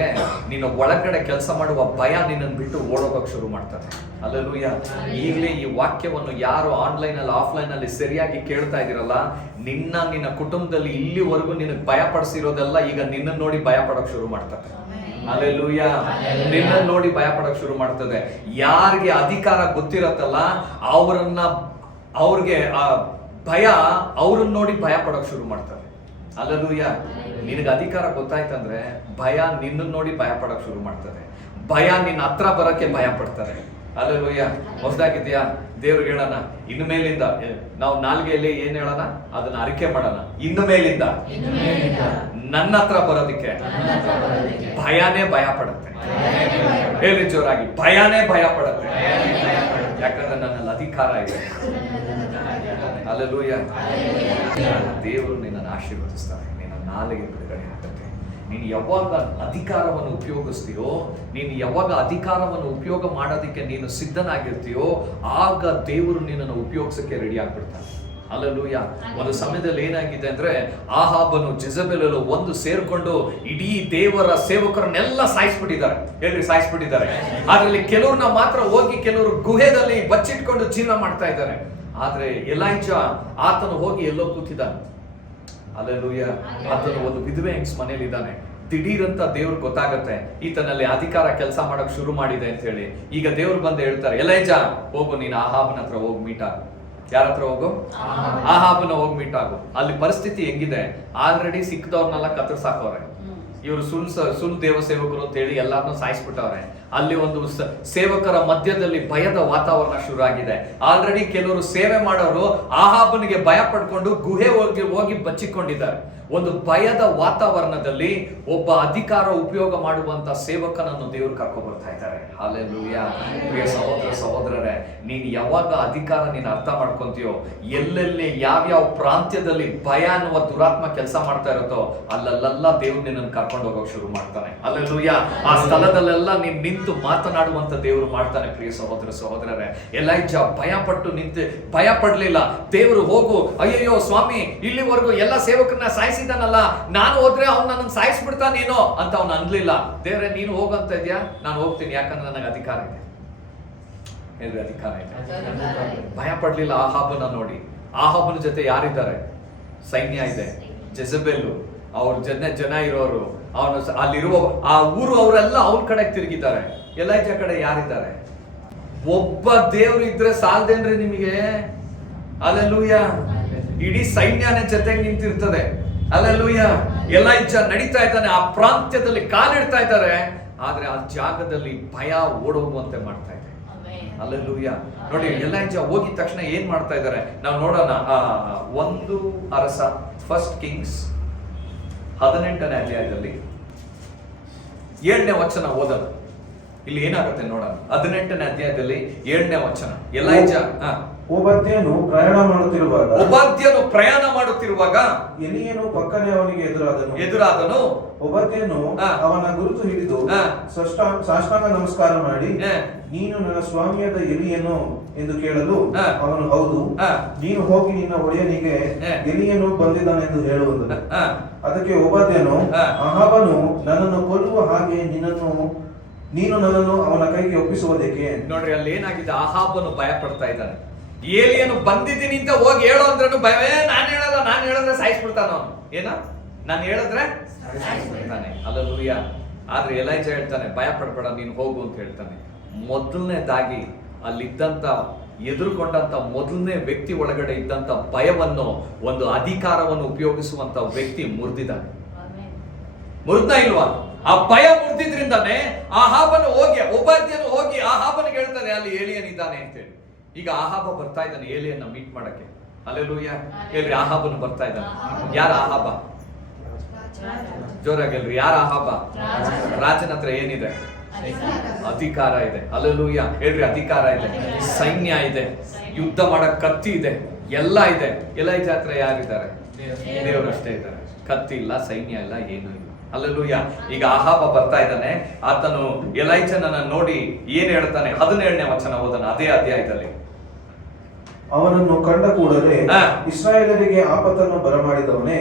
ನಿನ್ನ ಒಳಗಡೆ ಕೆಲಸ ಮಾಡುವ ಭಯ ನಿನ್ನನ್ನು ಬಿಟ್ಟು ಓಡೋಗಕ್ಕೆ ಶುರು ಮಾಡ್ತದೆ. ಹಲ್ಲೆಲೂಯಾ. ಈಗಲೇ ಈ ವಾಕ್ಯವನ್ನು ಯಾರು ಆನ್ಲೈನ್ ಅಲ್ಲಿ ಆಫ್ಲೈನ್ ಅಲ್ಲಿ ಸರಿಯಾಗಿ ಕೇಳ್ತಾ ಇದ್ದೀರಲ್ಲ, ನಿನ್ನ ಕುಟುಂಬದಲ್ಲಿ ಇಲ್ಲಿವರೆಗೂ ನಿನಗೆ ಭಯ ಪಡಿಸಿರೋದೆಲ್ಲ ಈಗ ನಿನ್ನ ನೋಡಿ ಭಯ ಪಡೋಕೆ ಶುರು ಮಾಡ್ತದೆ. ಹಲ್ಲೆಲೂಯಾ. ನಿನ್ನ ನೋಡಿ ಭಯ ಪಡೋಕೆ ಶುರು ಮಾಡ್ತದೆ. ಯಾರಿಗೆ ಅಧಿಕಾರ ಗೊತ್ತಿರತ್ತಲ್ಲ ಅವ್ರಿಗೆ ಆ ಭಯ ಅವ್ರನ್ನ ನೋಡಿ ಭಯ ಪಡೋಕೆ ಶುರು ಮಾಡ್ತಾರೆ. ಹಲ್ಲೆಲೂಯಾ. ನಿನಗೆ ಅಧಿಕಾರ ಗೊತ್ತಾಯ್ತಂದ್ರೆ ಭಯ ನಿನ್ನ ನೋಡಿ ಭಯ ಪಡೋಕೆ ಶುರು ಮಾಡ್ತದೆ. ಭಯ ನಿನ್ನ ಹತ್ರ ಬರೋಕೆ ಭಯ ಪಡ್ತಾರೆ. ಹಲ್ಲೆಲೂಯಾ. ಹೊಸದಾಗಿದ್ಯಾ? ದೇವ್ರಿಗೆ ಹೇಳೋಣ, ಇನ್ನು ಮೇಲಿಂದ ನಾವು ನಾಲ್ಗೆಯಲ್ಲಿ ಏನ್ ಹೇಳೋಣ ಅದನ್ನ ಅರಿಕೆ ಮಾಡೋಣ. ಇನ್ನು ಮೇಲಿಂದ ನನ್ನ ಹತ್ರ ಬರೋದಕ್ಕೆ ಭಯನೇ ಭಯ ಪಡುತ್ತೆ. ಹೇಳಿ ಜೋರಾಗಿ, ಭಯನೇ ಭಯ ಪಡುತ್ತೆ. ಯಾಕಂದ್ರೆ ನನ್ನಲ್ಲಿ ಅಧಿಕಾರ ಇದೆ. ಹಲ್ಲೆಲೂಯಾ. ದೇವರು ನಿನ್ನನ್ನು ಆಶೀರ್ವದಿಸ್ತಾರೆ. ನಿನ್ನ ನಾಲಿಗೆ ಬಿಡುಗಡೆ ಆಗ್ತದೆ. ನೀನು ಯಾವಾಗ ಅಧಿಕಾರವನ್ನು ಉಪಯೋಗಿಸ್ತೀಯೋ, ನೀನು ಯಾವಾಗ ಅಧಿಕಾರವನ್ನು ಉಪಯೋಗ ಮಾಡೋದಕ್ಕೆ ನೀನು ಸಿದ್ಧನಾಗಿರ್ತೀಯೋ, ಆಗ ದೇವರು ನಿನ್ನನ್ನು ಉಪಯೋಗಿಸಕ್ಕೆ ರೆಡಿ ಆಗ್ಬಿಡ್ತಾನೆ. ಹಲ್ಲೆಲೂಯಾ. ಒಂದು ಸಮಯದಲ್ಲಿ ಏನಾಗಿದೆ ಅಂದ್ರೆ, ಆಹಾಬನು ಜೆಜಬೆಲಲು ಒಂದು ಸೇರ್ಕೊಂಡು ಇಡೀ ದೇವರ ಸೇವಕರನ್ನೆಲ್ಲ ಸಾಯಿಸ್ಬಿಟ್ಟಿದ್ದಾರೆ. ಹೇಳ್ರಿ, ಸಾಯಿಸ್ಬಿಟ್ಟಿದ್ದಾರೆ. ಅದ್ರಲ್ಲಿ ಕೆಲವ್ರನ್ನ ಮಾತ್ರ ಹೋಗಿ ಕೆಲವರು ಗುಹೆದಲ್ಲಿ ಬಚ್ಚಿಟ್ಕೊಂಡು ಜೀವನ ಮಾಡ್ತಾ ಇದ್ದಾರೆ. ಆದ್ರೆ ಎಲೈಜಾ ಆತನು ಹೋಗಿ ಎಲ್ಲೋ ಕೂತಿದ್ದಾನೆ. ಹಲ್ಲೆಲೂಯಾ. ಆತನು ಒಂದು ವಿಧವೆ ಹೆಂಗ್ಸ್ ಮನೇಲಿ ಇದ್ದಾನೆ. ದಿಢೀರಂತ ದೇವ್ರಿಗೆ ಗೊತ್ತಾಗತ್ತೆ ಈತನಲ್ಲಿ ಅಧಿಕಾರ ಕೆಲಸ ಮಾಡಕ್ ಶುರು ಮಾಡಿದೆ ಅಂತ ಹೇಳಿ. ಈಗ ದೇವ್ರು ಬಂದು ಹೇಳ್ತಾರೆ, ಎಲೈಜಾ ಹೋಗು, ನೀನು ಆಹಾಬನ ಹತ್ರ ಹೋಗಿ ಮೀಟ್ ಆಗು. ಯಾರ ಹತ್ರ ಹೋಗು? ಆಹಾಬನ ಹೋಗಿ ಮೀಟ್ ಆಗು. ಅಲ್ಲಿ ಪರಿಸ್ಥಿತಿ ಹೆಂಗಿದೆ? ಆಲ್ರೆಡಿ ಸಿಕ್ಕದವ್ರನ್ನೆಲ್ಲ ಕತ್ತರಿಸಾಕವ್ರೆ. ಇವರು ಸುಳ್ಳು ದೇವ ಸೇವಕರು ಅಂತ ಹೇಳಿ ಎಲ್ಲಾರನ್ನೂ ಸಾಯಿಸ್ಬಿಟ್ಟವ್ರೆ. ಅಲ್ಲಿ ಒಂದು ಸೇವಕರ ಮಧ್ಯದಲ್ಲಿ ಭಯದ ವಾತಾವರಣ ಶುರು ಆಗಿದೆ. ಆಲ್ರೆಡಿ ಕೆಲವರು ಸೇವೆ ಮಾಡೋರು ಆಹಾಬನಿಗೆ ಭಯ ಪಡ್ಕೊಂಡು ಗುಹೆ ಹೋಗಿ ಬಚ್ಚಿಕೊಂಡಿದ್ದಾರೆ. ಒಂದು ಭಯದ ವಾತಾವರಣದಲ್ಲಿ ಒಬ್ಬ ಅಧಿಕಾರ ಉಪಯೋಗ ಮಾಡುವಂತ ಸೇವಕನನ್ನು ದೇವರು ಕರ್ಕೊಂಡು ಬರ್ತಾ ಇದ್ದಾರೆ. ಹಲ್ಲೆಲೂಯಾ. ಪ್ರಿಯ ಸಹೋದರ ಸಹೋದರರೇ, ನೀನು ಯಾವಾಗ ಅಧಿಕಾರ ನೀನು ಅರ್ಥ ಮಾಡ್ಕೊಂತೀಯೋ, ಎಲ್ಲೆಲ್ಲಿ ಯಾವ್ಯಾವ ಪ್ರಾಂತ್ಯದಲ್ಲಿ ಭಯ ಅನ್ನುವ ದುರಾತ್ಮ ಕೆಲಸ ಮಾಡ್ತಾ ಇರುತ್ತೋ ಅಲ್ಲೆಲ್ಲ ದೇವ್ರು ನಿನ್ನನ್ನು ಕರ್ಕೊಂಡು ಹೋಗೋಕೆ ಶುರು ಮಾಡ್ತಾನೆ. ಹಲ್ಲೆಲೂಯಾ. ಆ ಸ್ಥಳದಲ್ಲೆಲ್ಲ ನೀನ್ ನಿಂತು ಮಾತನಾಡುವಂತ ದೇವರು ಮಾಡ್ತಾನೆ. ಪ್ರಿಯ ಸಹೋದರ ಸಹೋದರರೇ, ಎಲೈಜಾ ಭಯ ಪಡ್ಲಿಲ್ಲ. ದೇವರು ಹೋಗು, ಅಯ್ಯಯ್ಯೋ ಸ್ವಾಮಿ, ಇಲ್ಲಿವರೆಗೂ ಎಲ್ಲ ಸೇವಕರನ್ನ ಸಾಯಿಸಿದಾನಲ್ಲ, ನಾನು ಹೋದ್ರೆ ಅವ್ನು ನನ್ನ ಸಾಯಿಸ್ಬಿಡ್ತಾನೇನೋ ಅಂತ ಅವ್ನು ಅನ್ಲಿಲ್ಲ. ದೇವ್ರೆ, ನೀನು ಹೋಗಂತ ಇದೆಯಾ? ನಾನು ಹೋಗ್ತೀನಿ, ಯಾಕಂದ್ರೆ ನನಗೆ ಅಧಿಕಾರ ಇದೆ. ಹೇಳ್ರಿ, ಅಧಿಕಾರ ಇದೆ. ಭಯ ಪಡ್ಲಿಲ್ಲ ಆಹಾಬನ ನೋಡಿ. ಆಹಾಬನ ಜೊತೆ ಯಾರಿದ್ದಾರೆ? ಸೈನ್ಯ ಇದೆ. ಜೆಜಬೆಲ್ ಅವ್ರ ಜನ ಇರೋರು, ಅವನು ಅಲ್ಲಿರುವ ಆ ಊರು ಅವರೆಲ್ಲ ಅವನ ಕಡೆ ತಿರುಗಿದ್ದಾರೆ. ಎಲೈಜಾ ಕಡೆ ಯಾರಿದ್ದಾರೆ? ಒಬ್ಬ ದೇವ್ರು ಇದ್ರೆ ಸಾಲ್ದೇನ್ರಿ ನಿಮಗೆ? ಹಲ್ಲೆಲೂಯಾ. ಇಡೀ ಸೈನ್ಯನೇ ಜೊತೆಗೆ ನಿಂತಿರ್ತದೆ. ಹಲ್ಲೆಲೂಯಾ. ಎಲೈಜಾ ನಡೀತಾ ಇದ್ದಾನೆ, ಆ ಪ್ರಾಂತ್ಯದಲ್ಲಿ ಕಾಲಿಡ್ತಾ ಇದ್ದಾರೆ. ಆದ್ರೆ ಆ ಜಾಗದಲ್ಲಿ ಭಯ ಓಡೋಗುವಂತೆ ಮಾಡ್ತಾ ಇದೆ. ಹಲ್ಲೆಲೂಯಾ. ನೋಡಿ, ಎಲೈಜಾ ಹೋಗಿದ ತಕ್ಷಣ ಏನ್ ಮಾಡ್ತಾ ಇದ್ದಾರೆ ನಾವು ನೋಡೋಣ. 1 ಅರಸ, 1 ಕಿಂಗ್ಸ್ 18ನೇ ಅಧ್ಯಾಯದಲ್ಲಿ 7ನೇ ವಚನ ಓದೋಣ. ಇಲ್ಲಿ ಏನಾಗುತ್ತೆ ನೋಡೋಣ. 18ನೇ ಅಧ್ಯಾಯದಲ್ಲಿ 7ನೇ ವಚನ. ಎಲೈಜಾ ಓಬದ್ಯನು ಪ್ರಯಾಣ ಮಾಡುತ್ತಿರುವಾಗ ಎಲೀಯನು ಪಕ್ಕನೆ ಅವನಿಗೆ ಎದುರಾದನು. ಓಬದ್ಯನು ಅವನ ಗುರುತು ಹಿಡಿದು ಸಾಷ್ಟಾಂಗ ನಮಸ್ಕಾರ ಮಾಡಿ, ನೀನು ನನ್ನ ಸ್ವಾಮಿಯಾದ ಎಲೀಯನು ಎಂದು ಕೇಳಲು ಅವನು, ಹೌದು, ನೀನು ಹೋಗಿ ನಿನ್ನ ಒಡೆಯನಿಗೆ ಎಲೀಯನು ಬಂದಿದ್ದಾನೆಂದು ಹೇಳುವಂದನು. ಅದಕ್ಕೆ ಓಬದ್ಯನು, ಅಹಾಬನು ನನ್ನನ್ನು ಕೊಲ್ಲುವ ಹಾಗೆ ನೀನು ನನ್ನನ್ನು ಅವನ ಕೈಗೆ ಒಪ್ಪಿಸುವುದಕ್ಕೆ. ನೋಡ್ರಿ, ಅಲ್ಲಿ ಏನಾಗಿದೆ, ಅಹಾಬನು ಭಯ ಪಡ್ತಾ ಇದ್ದಾನೆ. ಏಲಿಯನು ಬಂದಿದ್ದೀನಿ ಅಂತ ಹೋಗಿ ಹೇಳೋ ಅಂದ್ರೂ ಭಯವೇ. ನಾನು ಹೇಳಿದ್ರೆ ಸಾಯಿಸ್ಬಿಡ್ತಾನ ಅವನು. ಏನ ನಾನು ಹೇಳಿದ್ರೆ ಸಾಯಿಸ್ಬಿಡ್ತಾನೆ. ಹಲ್ಲೆಲೂಯಾ. ಆದ್ರೆ ಎಲೈಜಾ ಹೇಳ್ತಾನೆ, ಭಯ ಪಡ್ಬೇಡ, ನೀನು ಹೋಗು ಅಂತ ಹೇಳ್ತಾನೆ. ಮೊದಲನೇದಾಗಿ ಅಲ್ಲಿದ್ದಂತ ಎದುರುಕೊಂಡಂತ ಮೊದಲನೇ ವ್ಯಕ್ತಿ ಒಳಗಡೆ ಇದ್ದಂತ ಭಯವನ್ನು, ಒಂದು ಅಧಿಕಾರವನ್ನು ಉಪಯೋಗಿಸುವಂತ ವ್ಯಕ್ತಿ ಮುರಿದಿದ್ದಾನೆ. ಮುರಿದ ಇಲ್ವಾ? ಆ ಭಯ ಮುರಿದಿದ್ರಿಂದಾನೆ ಆಹಾಬನು ಹೋಗಿ, ಓಬದ್ಯನು ಹೋಗಿ ಆಹಾಬನಿಗೆ ಹೇಳ್ತಾನೆ, ಅಲ್ಲಿ ಏಲಿಯನಿದ್ದಾನೆ ಅಂತೇಳಿ. ಈಗ ಆಹಾಬ ಬರ್ತಾ ಇದ್ದಾನೆ ಏಲಿಯನ್ನ ಮೀಟ್ ಮಾಡಕ್ಕೆ. ಹಲ್ಲೆಲೂಯಾ. ಹೇಳ್ರಿ, ಆಹಾಬನು ಬರ್ತಾ ಇದ್ದಾನೆ. ಯಾರ ಆಹಾಬ? ಜೋರಾಗಿ ಹೇಳ್ರಿ, ಯಾರ ಆಹಾಬ? ರಾಜನ ಹತ್ರ ಏನಿದೆ? ಅಧಿಕಾರ ಇದೆ. ಹಲ್ಲೆಲೂಯಾ. ಹೇಳ್ರಿ, ಅಧಿಕಾರ ಇದೆ, ಸೈನ್ಯ ಇದೆ, ಯುದ್ಧ ಮಾಡಕ್ ಕತ್ತಿ ಇದೆ, ಎಲ್ಲ ಇದೆ. ಎಲೈಜಾ ಹತ್ರ ಯಾರಿದ್ದಾರೆ? ದೇವರಷ್ಟೇ ಇದ್ದಾರೆ. ಕತ್ತಿ ಇಲ್ಲ, ಸೈನ್ಯ ಇಲ್ಲ, ಏನು ಇಲ್ಲ. ಹಲ್ಲೆಲೂಯಾ. ಈಗ ಆಹಾಬ ಬರ್ತಾ ಇದ್ದಾನೆ. ಆತನು ಎಲೈಜನನ್ನ ನೋಡಿ ಏನ್ ಹೇಳ್ತಾನೆ? 17ನೇ ವಚನ ಓದನ ಅದೇ ಅಧ್ಯಾಯದಲ್ಲಿ. ಅವನನ್ನು ಕಂಡ ಕೂಡಲೇ ಇಸ್ರಾಯೇಲರಿಗೆ ಆಪತ್ತನ್ನು ಬರಮಾಡಿದವನೇ,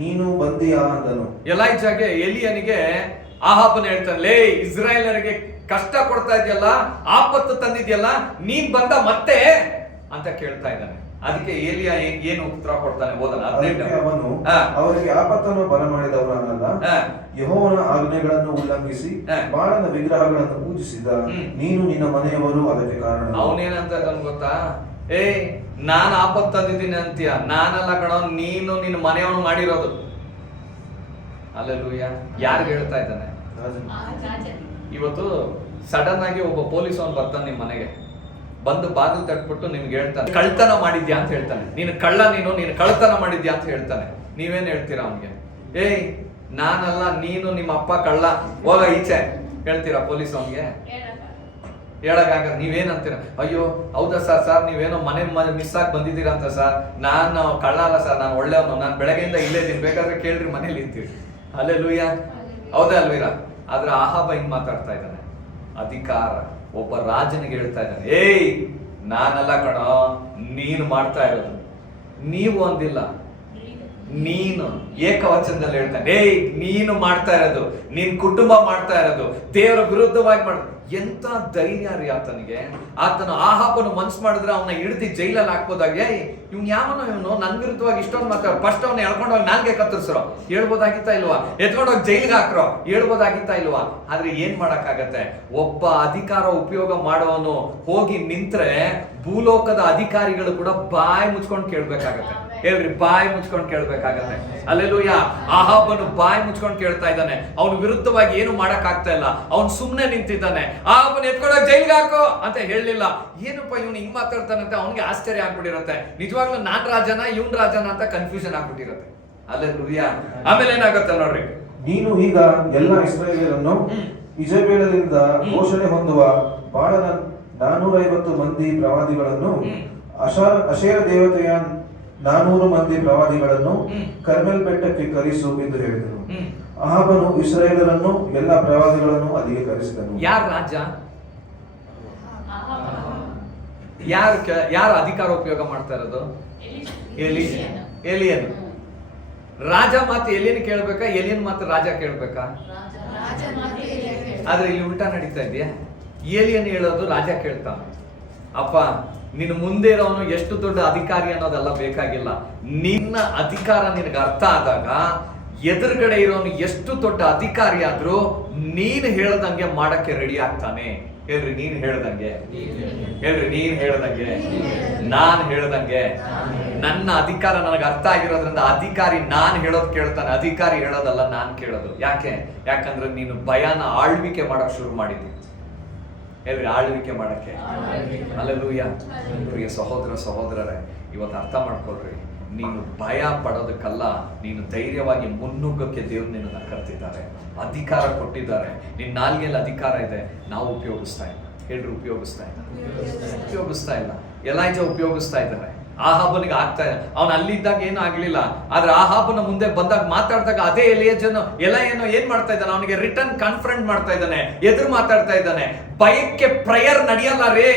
ನೀನು ಬಂದಿಯಾ ಅಂದನು. ಎಲೈಜಾಗೆ ಎಲಿಯನಿಗೆ ಆಹಾಬನ ಹೇಳ್ತಾನೆ, ಲೇ, ಇಸ್ರಾಯೇಲರಿಗೆ ಕಷ್ಟ ಕೊಡ್ತಾ ಇದೆಯಲ್ಲ, ಆಪತ್ತು ತಂದಿದ್ಯಲ್ಲ, ನೀನ್ ಬಂದ ಮತ್ತೆ ಅಂತ ಕೇಳ್ತಾ ಇದ್ದಾನೆ. ಅದಕ್ಕೆ ಏಲಿಯಾ ಏನು ಉತ್ತರ ಕೊಡ್ತಾನೆ ಓದನ. ಅವನು ಅವರಿಗೆ ಆಪತ್ತನ್ನು ಬರಮಾಡಿದವನಲ್ಲ, ಯೆಹೋವನ ಆಜ್ಞೆಗಳನ್ನು ಉಲ್ಲಂಘಿಸಿ ಬಾಳನ ವಿಗ್ರಹಗಳನ್ನು ಪೂಜಿಸಿದ ನೀನು ನಿನ್ನ ಮನೆಯವರು ಅದಕ್ಕೆ ಕಾರಣ. ಅವನೇನಂತ ಗೊತ್ತಾ? ನಾನ್ ಆಪತ್ತು ತಂದಿದ್ದೀನಿ ಅಂತೀಯ, ನಾನಲ್ಲ ಕಣೋ, ನೀನು ನಿನ್ನ ಮನೆಯವನು ಮಾಡಿರೋದು. ಹಲ್ಲೆಲೂಯಾ. ಯಾರಿಗೆ ಹೇಳ್ತಾ ಇದ್ದಾನೆ? ಇವತ್ತು ಸಡನ್ ಆಗಿ ಒಬ್ಬ ಪೊಲೀಸ್ ಅವನು ಬರ್ತಾನೆ ನಿಮ್ಮ ಮನೆಗೆ, ಬಂದು ಬಾಗಿಲು ತಟ್ಬಿಟ್ಟು ನಿಮ್ಗೆ ಹೇಳ್ತಾನೆ, ಕಳ್ತನ ಮಾಡಿದ್ಯಾ ಅಂತ ಹೇಳ್ತಾನೆ. ನೀನು ಕಳ್ಳ, ನೀನು ಕಳ್ತನ ಮಾಡಿದ್ಯಾ ಅಂತ ಹೇಳ್ತಾನೆ. ನೀವೇನ್ ಹೇಳ್ತೀರಾ ಅವನಿಗೆ? ನಾನಲ್ಲ, ನೀನು ನಿಮ್ಮ ಅಪ್ಪ ಕಳ್ಳ, ಹೋಗ ಈಚೆ ಹೇಳ್ತೀರಾ ಪೊಲೀಸ್ ಅವನಿಗೆ? ಹೇಳಕ್ಕಾಗ. ನೀವೇನಂತೀರ? ಅಯ್ಯೋ ಹೌದಾ ಸರ್, ನೀವೇನೋ ಮನೆ ಮಿಸ್ ಆಗಿ ಬಂದಿದ್ದೀರಾ ಅಂತ ಸರ್. ನಾನು ಕಳ್ಳ ಅಲ್ಲ ಸರ್, ನಾನು ಒಳ್ಳೆಯವನು, ನಾನು ಬೆಳಗ್ಗೆಯಿಂದ ಇಲ್ಲೇ ಇದ್ದೀನಿ, ಬೇಕಾದ್ರೆ ಕೇಳ್ರಿ, ಮನೇಲಿ ಇರ್ತೀವಿ. ಹಲ್ಲೆಲೂಯಾ. ಹೌದಾ ಅಲ್ವೀರಾ? ಆದ್ರೆ ಆಹಾಬ ಹಿಂಗ್ ಮಾತಾಡ್ತಾ ಇದ್ದಾನೆ. ಅಧಿಕಾರ, ಒಬ್ಬ ರಾಜನಿಗೆ ಹೇಳ್ತಾ ಇದ್ದಾನೆ, ನಾನಲ್ಲ ಕಣೋ, ನೀನು ಮಾಡ್ತಾ ಇರೋದು. ನೀವು ಅಂದಿಲ್ಲ, ನೀನು ಏಕವಚನದಲ್ಲಿ ಹೇಳ್ತಾನೆ, ನೀನು ಮಾಡ್ತಾ ಇರೋದು, ನಿನ್ ಕುಟುಂಬ ಮಾಡ್ತಾ ಇರೋದು, ದೇವರ ವಿರುದ್ಧವಾಗಿ ಮಾಡೋದು. ಎಂತ ಧೈರ್ಯ ರೀ ಆತನಿಗೆ. ಆತನು ಆಹಾಬನು ಮನ್ಸು ಮಾಡಿದ್ರೆ ಅವನ್ನ ಹಿಡಿದು ಜೈಲಲ್ಲಿ ಹಾಕ್ಬೋದಾಗಿ, ಇವ್ನು ಇವನು ನನ್ ವಿರುದ್ಧವಾಗಿ ಇಷ್ಟೊಂದು ಮಾತಾಡ, ಫಸ್ಟ್ ಅವನ್ನ ಎಳ್ಕೊಂಡೋಗಿ ನಾಲ್ಗೆ ಕತ್ತರಿಸ್ರೋ ಹೇಳ್ಬೋದಾಗಿತ್ತಾ ಇಲ್ವಾ? ಎತ್ಕೊಂಡೋಗಿ ಜೈಲಿಗೆ ಹಾಕ್ರೋ ಹೇಳ್ಬೋದಾಗಿತ್ತಾ ಇಲ್ವಾ? ಆದ್ರೆ ಏನ್ ಮಾಡಕ್ಕಾಗತ್ತೆ? ಒಬ್ಬ ಅಧಿಕಾರ ಉಪಯೋಗ ಮಾಡೋವನು ಹೋಗಿ ನಿಂತ್ರೆ ಭೂಲೋಕದ ಅಧಿಕಾರಿಗಳು ಕೂಡ ಬಾಯಿ ಮುಚ್ಕೊಂಡು ಕೇಳ್ಬೇಕಾಗತ್ತೆ. ಹೇಳ್ರಿ, ಬಾಯಿ ಮುಚ್ಕೊಂಡು ಕೇಳ್ಬೇಕಾಗತ್ತೆ. ಹಲ್ಲೆಲೂಯಾ. ಆಹಾಬನು ಬಾಯಿ ಮುಚ್ಕೊಂಡು ಕೇಳ್ತಾ ಇದ್ದಾನೆ. ಅವನ ವಿರುದ್ಧವಾಗಿ ಏನು ಮಾಡಕ್ ಆಗ್ತಾ ಇಲ್ಲ. ಅವನು ಸುಮ್ನೆ ನಿಂತಿದ್ದಾನೆ. ಆಹಾಬನ್ ಎತ್ಕೊಂಡೋಗಿ ಜೈಲಿಗೆ ಹಾಕೋ ಅಂತ ಹೇಳಲಿಲ್ಲ. ಏನಪ್ಪ ಇವನು ಹಿಂಗ್ ಮಾತಾಡ್ತಾನಂತ ಅವನಿಗೆ ಆಶ್ಚರ್ಯ ಆಗ್ಬಿಟ್ಟಿರತ್ತೆ. ನಿಜವಾಗ್ಲೂ ನಾನ್ ರಾಜನ ಇವನ್ ರಾಜನ ಅಂತ ಕನ್ಫ್ಯೂಷನ್ ಆಗ್ಬಿಟ್ಟಿರತ್ತೆ. ಹಲ್ಲೆಲೂಯಾ. ಆಮೇಲೆ ಏನಾಗುತ್ತೆ ನೋಡ್ರಿ, ನೀನು ಈಗ ಎಲ್ಲ ಇಸ್ರಾಯೇಲರನ್ನು ಇಜಬೇಲರಿಂದ ಘೋಷಣೆ ಹೊಂದುವ ಬಾಳನ 450 ಮಂದಿ ಪ್ರವಾದಿಗಳನ್ನು, ಅಶೇರ ದೇವತೆಯ 400 ಮಂದಿ ಪ್ರವಾದಿಗಳನ್ನು ಕರ್ಮೆಲ್ ಬೆಟ್ಟಕ್ಕೆ ಕರೆಸು ಎಂದು ಹೇಳಿದನು. ಅಹಾಬನು ಇಸ್ರಾಯೇಲರನ್ನು ಎಲ್ಲ ಪ್ರವಾದಿಗಳನ್ನು ಅಲ್ಲಿಗೆ ಕರೆಸಿದನು. ಯಾರ ರಾಜ? ಯಾರ ಅಧಿಕಾರ ಉಪಯೋಗ ಮಾಡ್ತಾ ಇರೋದು? ಎಲಿಯನ್. ರಾಜ ಮಾತು ಎಲಿಯನ್ ಕೇಳ್ಬೇಕಾ? ಎಲಿಯನ್ ಮಾತು ರಾಜ ಕೇಳ್ಬೇಕಾ? ಆದ್ರೆ ಇಲ್ಲಿ ಉಲ್ಟಾ ನಡೀತಾ ಇದೆಯಾ? ಏಲಿಯನ್ ಹೇಳೋದು ರಾಜ ಕೇಳ್ತಾನೆ. ಅಪ್ಪ, ನಿನ್ನ ಮುಂದೆ ಇರೋನು ಎಷ್ಟು ದೊಡ್ಡ ಅಧಿಕಾರಿ ಅನ್ನೋದೆಲ್ಲ ಬೇಕಾಗಿಲ್ಲ. ನಿನ್ನ ಅಧಿಕಾರ ನಿನಗೆ ಅರ್ಥ ಆದಾಗ ಎದುರುಗಡೆ ಇರೋನು ಎಷ್ಟು ದೊಡ್ಡ ಅಧಿಕಾರಿ ಆದ್ರೂ ನೀನು ಹೇಳ್ದಂಗೆ ಮಾಡಕ್ಕೆ ರೆಡಿ ಆಗ್ತಾನೆ. ಹೇಳ್ರಿ, ನೀನ್ ಹೇಳ್ದಂಗೆ. ಹೇಳ್ರಿ, ನೀನ್ ಹೇಳ್ದಂಗೆ, ನಾನ್ ಹೇಳ್ದಂಗೆ. ನನ್ನ ಅಧಿಕಾರ ನನಗೆ ಅರ್ಥ ಆಗಿರೋದ್ರಿಂದ ಅಧಿಕಾರಿ ನಾನ್ ಹೇಳೋದು ಕೇಳ್ತಾನೆ, ಅಧಿಕಾರಿ ಹೇಳೋದಲ್ಲ ನಾನ್ ಕೇಳೋದು. ಯಾಕಂದ್ರೆ ನೀನು ಭಯನ ಆಳ್ವಿಕೆ ಮಾಡಕ್ ಶುರು ಮಾಡಿದ್ವಿ. ಹೇಳ್ರಿ, ಆಳ್ವಿಕೆ ಮಾಡಕ್ಕೆ. ಹಲ್ಲೆಲೂಯಾ. ಪ್ರಿಯ ಸಹೋದರರೇ, ಇವತ್ತು ಅರ್ಥ ಮಾಡ್ಕೊಳ್ರಿ, ನೀನು ಭಯ ಪಡೋದಕ್ಕಲ್ಲ, ನೀನು ಧೈರ್ಯವಾಗಿ ಮುನ್ನುಗ್ಗಕ್ಕೆ ದೇವ್ರು ನಿನ್ನನ್ನು ಕರೆದಿದ್ದಾರೆ, ಅಧಿಕಾರ ಕೊಟ್ಟಿದ್ದಾರೆ. ನಿನ್ನ ನಾಲ್ಗೆಯಲ್ಲಿ ಅಧಿಕಾರ ಇದೆ, ನಾವು ಉಪಯೋಗಿಸ್ತಾ ಇಲ್ಲ. ಹೇಳ್ರಿ, ಉಪಯೋಗಿಸ್ತಾ ಇಲ್ಲ. ಎಲೈಜಾ ಉಪಯೋಗಿಸ್ತಾ ಇದ್ದಾರೆ. ಆಹಾಬನಿಗೆ ಆಗ್ತಾ ಇದೆ. ಅವನು ಅಲ್ಲಿದ್ದಾಗ ಏನು ಆಗ್ಲಿಲ್ಲ, ಆದ್ರೆ ಆಹಾಬನ ಮುಂದೆ ಬಂದಾಗ ಮಾತಾಡಿದಾಗ ಅದೇ ಎಲೈಯನು ಏನ್ ಮಾಡ್ತಾ ಇದ್ದಾನೆ, ಅವನಿಗೆ ರಿಟರ್ನ್ ಕಾನ್ಫರೆಂಟ್ ಮಾಡ್ತಾ ಇದ್ದಾನೆ, ಎದುರು ಮಾತಾಡ್ತಾ ಇದ್ದಾನೆ. ಭಯಕ್ಕೆ ಪ್ರೇಯರ್ ನಡೆಯಲ್ಲ ರೀ,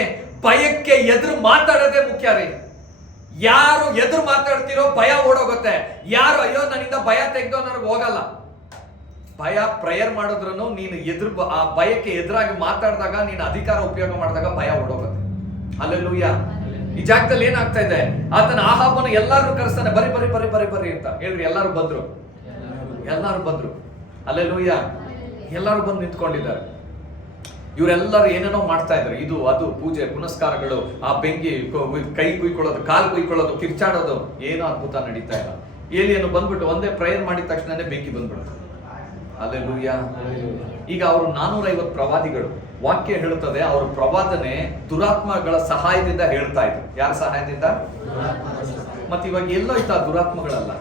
ಭಯಕ್ಕೆ ಎದುರು ಮಾತಾಡೋದೇ ಮುಖ್ಯ ರೀ. ಯಾರು ಎದುರು ಮಾತಾಡ್ತಿರೋ ಭಯ ಓಡೋಗುತ್ತೆ. ಯಾರು ಅಯ್ಯೋ ನನ್ನಿಂದ ಭಯ ತೆಗೆದು ನನಗೆ ಹೋಗಲ್ಲ. ಭಯ ಪ್ರೇಯರ್ ಮಾಡಿದ್ರು ನೀನು ಆ ಭಯಕ್ಕೆ ಎದುರಾಗಿ ಮಾತಾಡಿದಾಗ, ನೀನು ಅಧಿಕಾರ ಉಪಯೋಗ ಮಾಡಿದಾಗ ಭಯ ಓಡೋಗುತ್ತೆ. ಹಲ್ಲೆಲೂಯಾ. ಈ ಜಾಗದಲ್ಲಿ ಏನಾಗ್ತಾ ಇದೆ, ಆತನ ಆಹಾಬನು ಎಲ್ಲಾರು ಕರೆಸ್ತಾನೆ, ಬರಿ ಬರಿ ಬರಿ ಬರಿ ಬರಿ ಅಂತ ಹೇಳ್ರಿ. ಎಲ್ಲಾರು ಬಂದ್ರು. ಹಲ್ಲೆಲೂಯಾ. ಎಲ್ಲಾರು ಬಂದು ನಿಂತ್ಕೊಂಡಿದ್ದಾರೆ. ಇವರೆಲ್ಲರೂ ಏನೇನೋ ಮಾಡ್ತಾ ಇದ್ರು, ಇದು ಅದು ಪೂಜೆ ಪುನಸ್ಕಾರಗಳು, ಆ ಬೆಂಕಿ, ಕೈ ಕುಯ್ಕೊಳ್ಳೋದು, ಕಾಲು ಕುಯ್ಕೊಳ್ಳೋದು, ಕಿರ್ಚಾಡೋದು, ಏನೋ ಅದ್ಭುತ ನಡೀತಾ ಇಲ್ಲ. ಏಲಿಯನ್ನು ಬಂದ್ಬಿಟ್ಟು ಒಂದೇ ಪ್ರೇಯರ್ ಮಾಡಿದ ತಕ್ಷಣನೇ ಬೆಂಕಿ ಬಂದ್ಬಿಡ್ತು. ಹಲ್ಲೆಲೂಯಾ. ಈಗ ಅವರು 450 ಪ್ರವಾದಿಗಳು, ವಾಕ್ಯ ಹೇಳುತ್ತದೆ ಅವರ ಪ್ರವಾದನೆ ದುರಾತ್ಮಗಳ ಸಹಾಯದಿಂದ ಹೇಳ್ತಾ ಇದ್ರು. ಯಾರ ಸಹಾಯದಿಂದ? ಮತ್ತೆ ಇವಾಗ ಎಲ್ಲೋ ಇತ್ತ ದುರಾತ್ಮಗಳಲ್ಲ.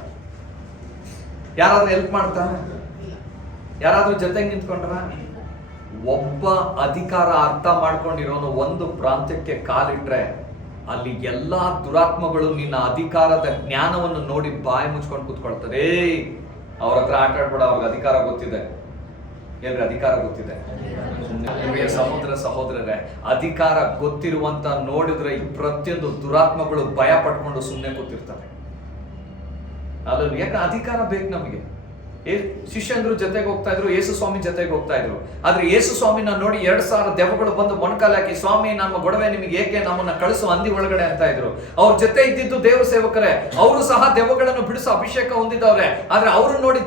ಯಾರಾದ್ರೂ ಹೆಲ್ಪ್ ಮಾಡ್ತಾ? ಯಾರಾದ್ರೂ ಜೊತೆಗೆ ನಿಂತ್ಕೊಂಡ್ರ? ಒಬ್ಬ ಅಧಿಕಾರ ಅರ್ಥ ಮಾಡ್ಕೊಂಡಿರೋನು ಒಂದು ಪ್ರಾಂತ್ಯಕ್ಕೆ ಕಾಲಿಟ್ರೆ ಅಲ್ಲಿ ಎಲ್ಲಾ ದುರಾತ್ಮಗಳು ನಿನ್ನ ಅಧಿಕಾರದ ಜ್ಞಾನವನ್ನು ನೋಡಿ ಬಾಯಿ ಮುಚ್ಕೊಂಡು ಕೂತ್ಕೊಳ್ತಾರೆ. ಅವ್ರ ಹತ್ರ ಆಟ ಆಡ್ಬೇಡ, ಅವ್ರಿಗೆ ಅಧಿಕಾರ ಗೊತ್ತಿದೆ. ಏನ್ರಿ, ಅಧಿಕಾರ ಗೊತ್ತಿದೆ. ಸಹೋದರರೇ, ಅಧಿಕಾರ ಗೊತ್ತಿರುವಂತ ನೋಡಿದ್ರೆ ಈ ಪ್ರತಿಯೊಂದು ದುರಾತ್ಮಗಳು ಭಯ ಪಡ್ಕೊಂಡು ಸುಮ್ಮನೆ ಕೂತಿರ್ತಾರೆ. ಅದ್ರಲ್ಲಿ ಯಾಕೆ ಅಧಿಕಾರ ಬೇಕು ನಮಗೆ. ಶಿಷ್ಯಂದ್ರು ಜೊತೆಗೆ ಹೋಗ್ತಾ ಇದ್ರು, ಯೇಸು ಸ್ವಾಮಿ ಜೊತೆಗೆ ಹೋಗ್ತಾ ಇದ್ರು. ಆದ್ರೆ ಯೇಸು ಸ್ವಾಮಿನ ನೋಡಿ 2000 ದೆವ್ವಗಳು ಬಂದು ಮೊಣಕಾಲು ಹಾಕಿ, ಸ್ವಾಮಿ ನಮ್ಮ ಗೊಡವೆ ನಿಮಗೆ ಏಕೆ, ನಮ್ಮನ್ನ ಕಳಿಸು ಹಂದಿ ಒಳಗಡೆ ಅಂತ ಇದ್ರು. ಅವ್ರ ಜೊತೆ ಇದ್ದಿದ್ದು ದೇವ್ರ ಸೇವಕರೇ, ಅವರು ಸಹ ದೆವ್ವಗಳನ್ನು ಬಿಡಿಸೋ ಅಭಿಷೇಕ ಹೊಂದಿದವ್ರೆ. ಆದ್ರೆ ಅವ್ರನ್ನ ನೋಡಿ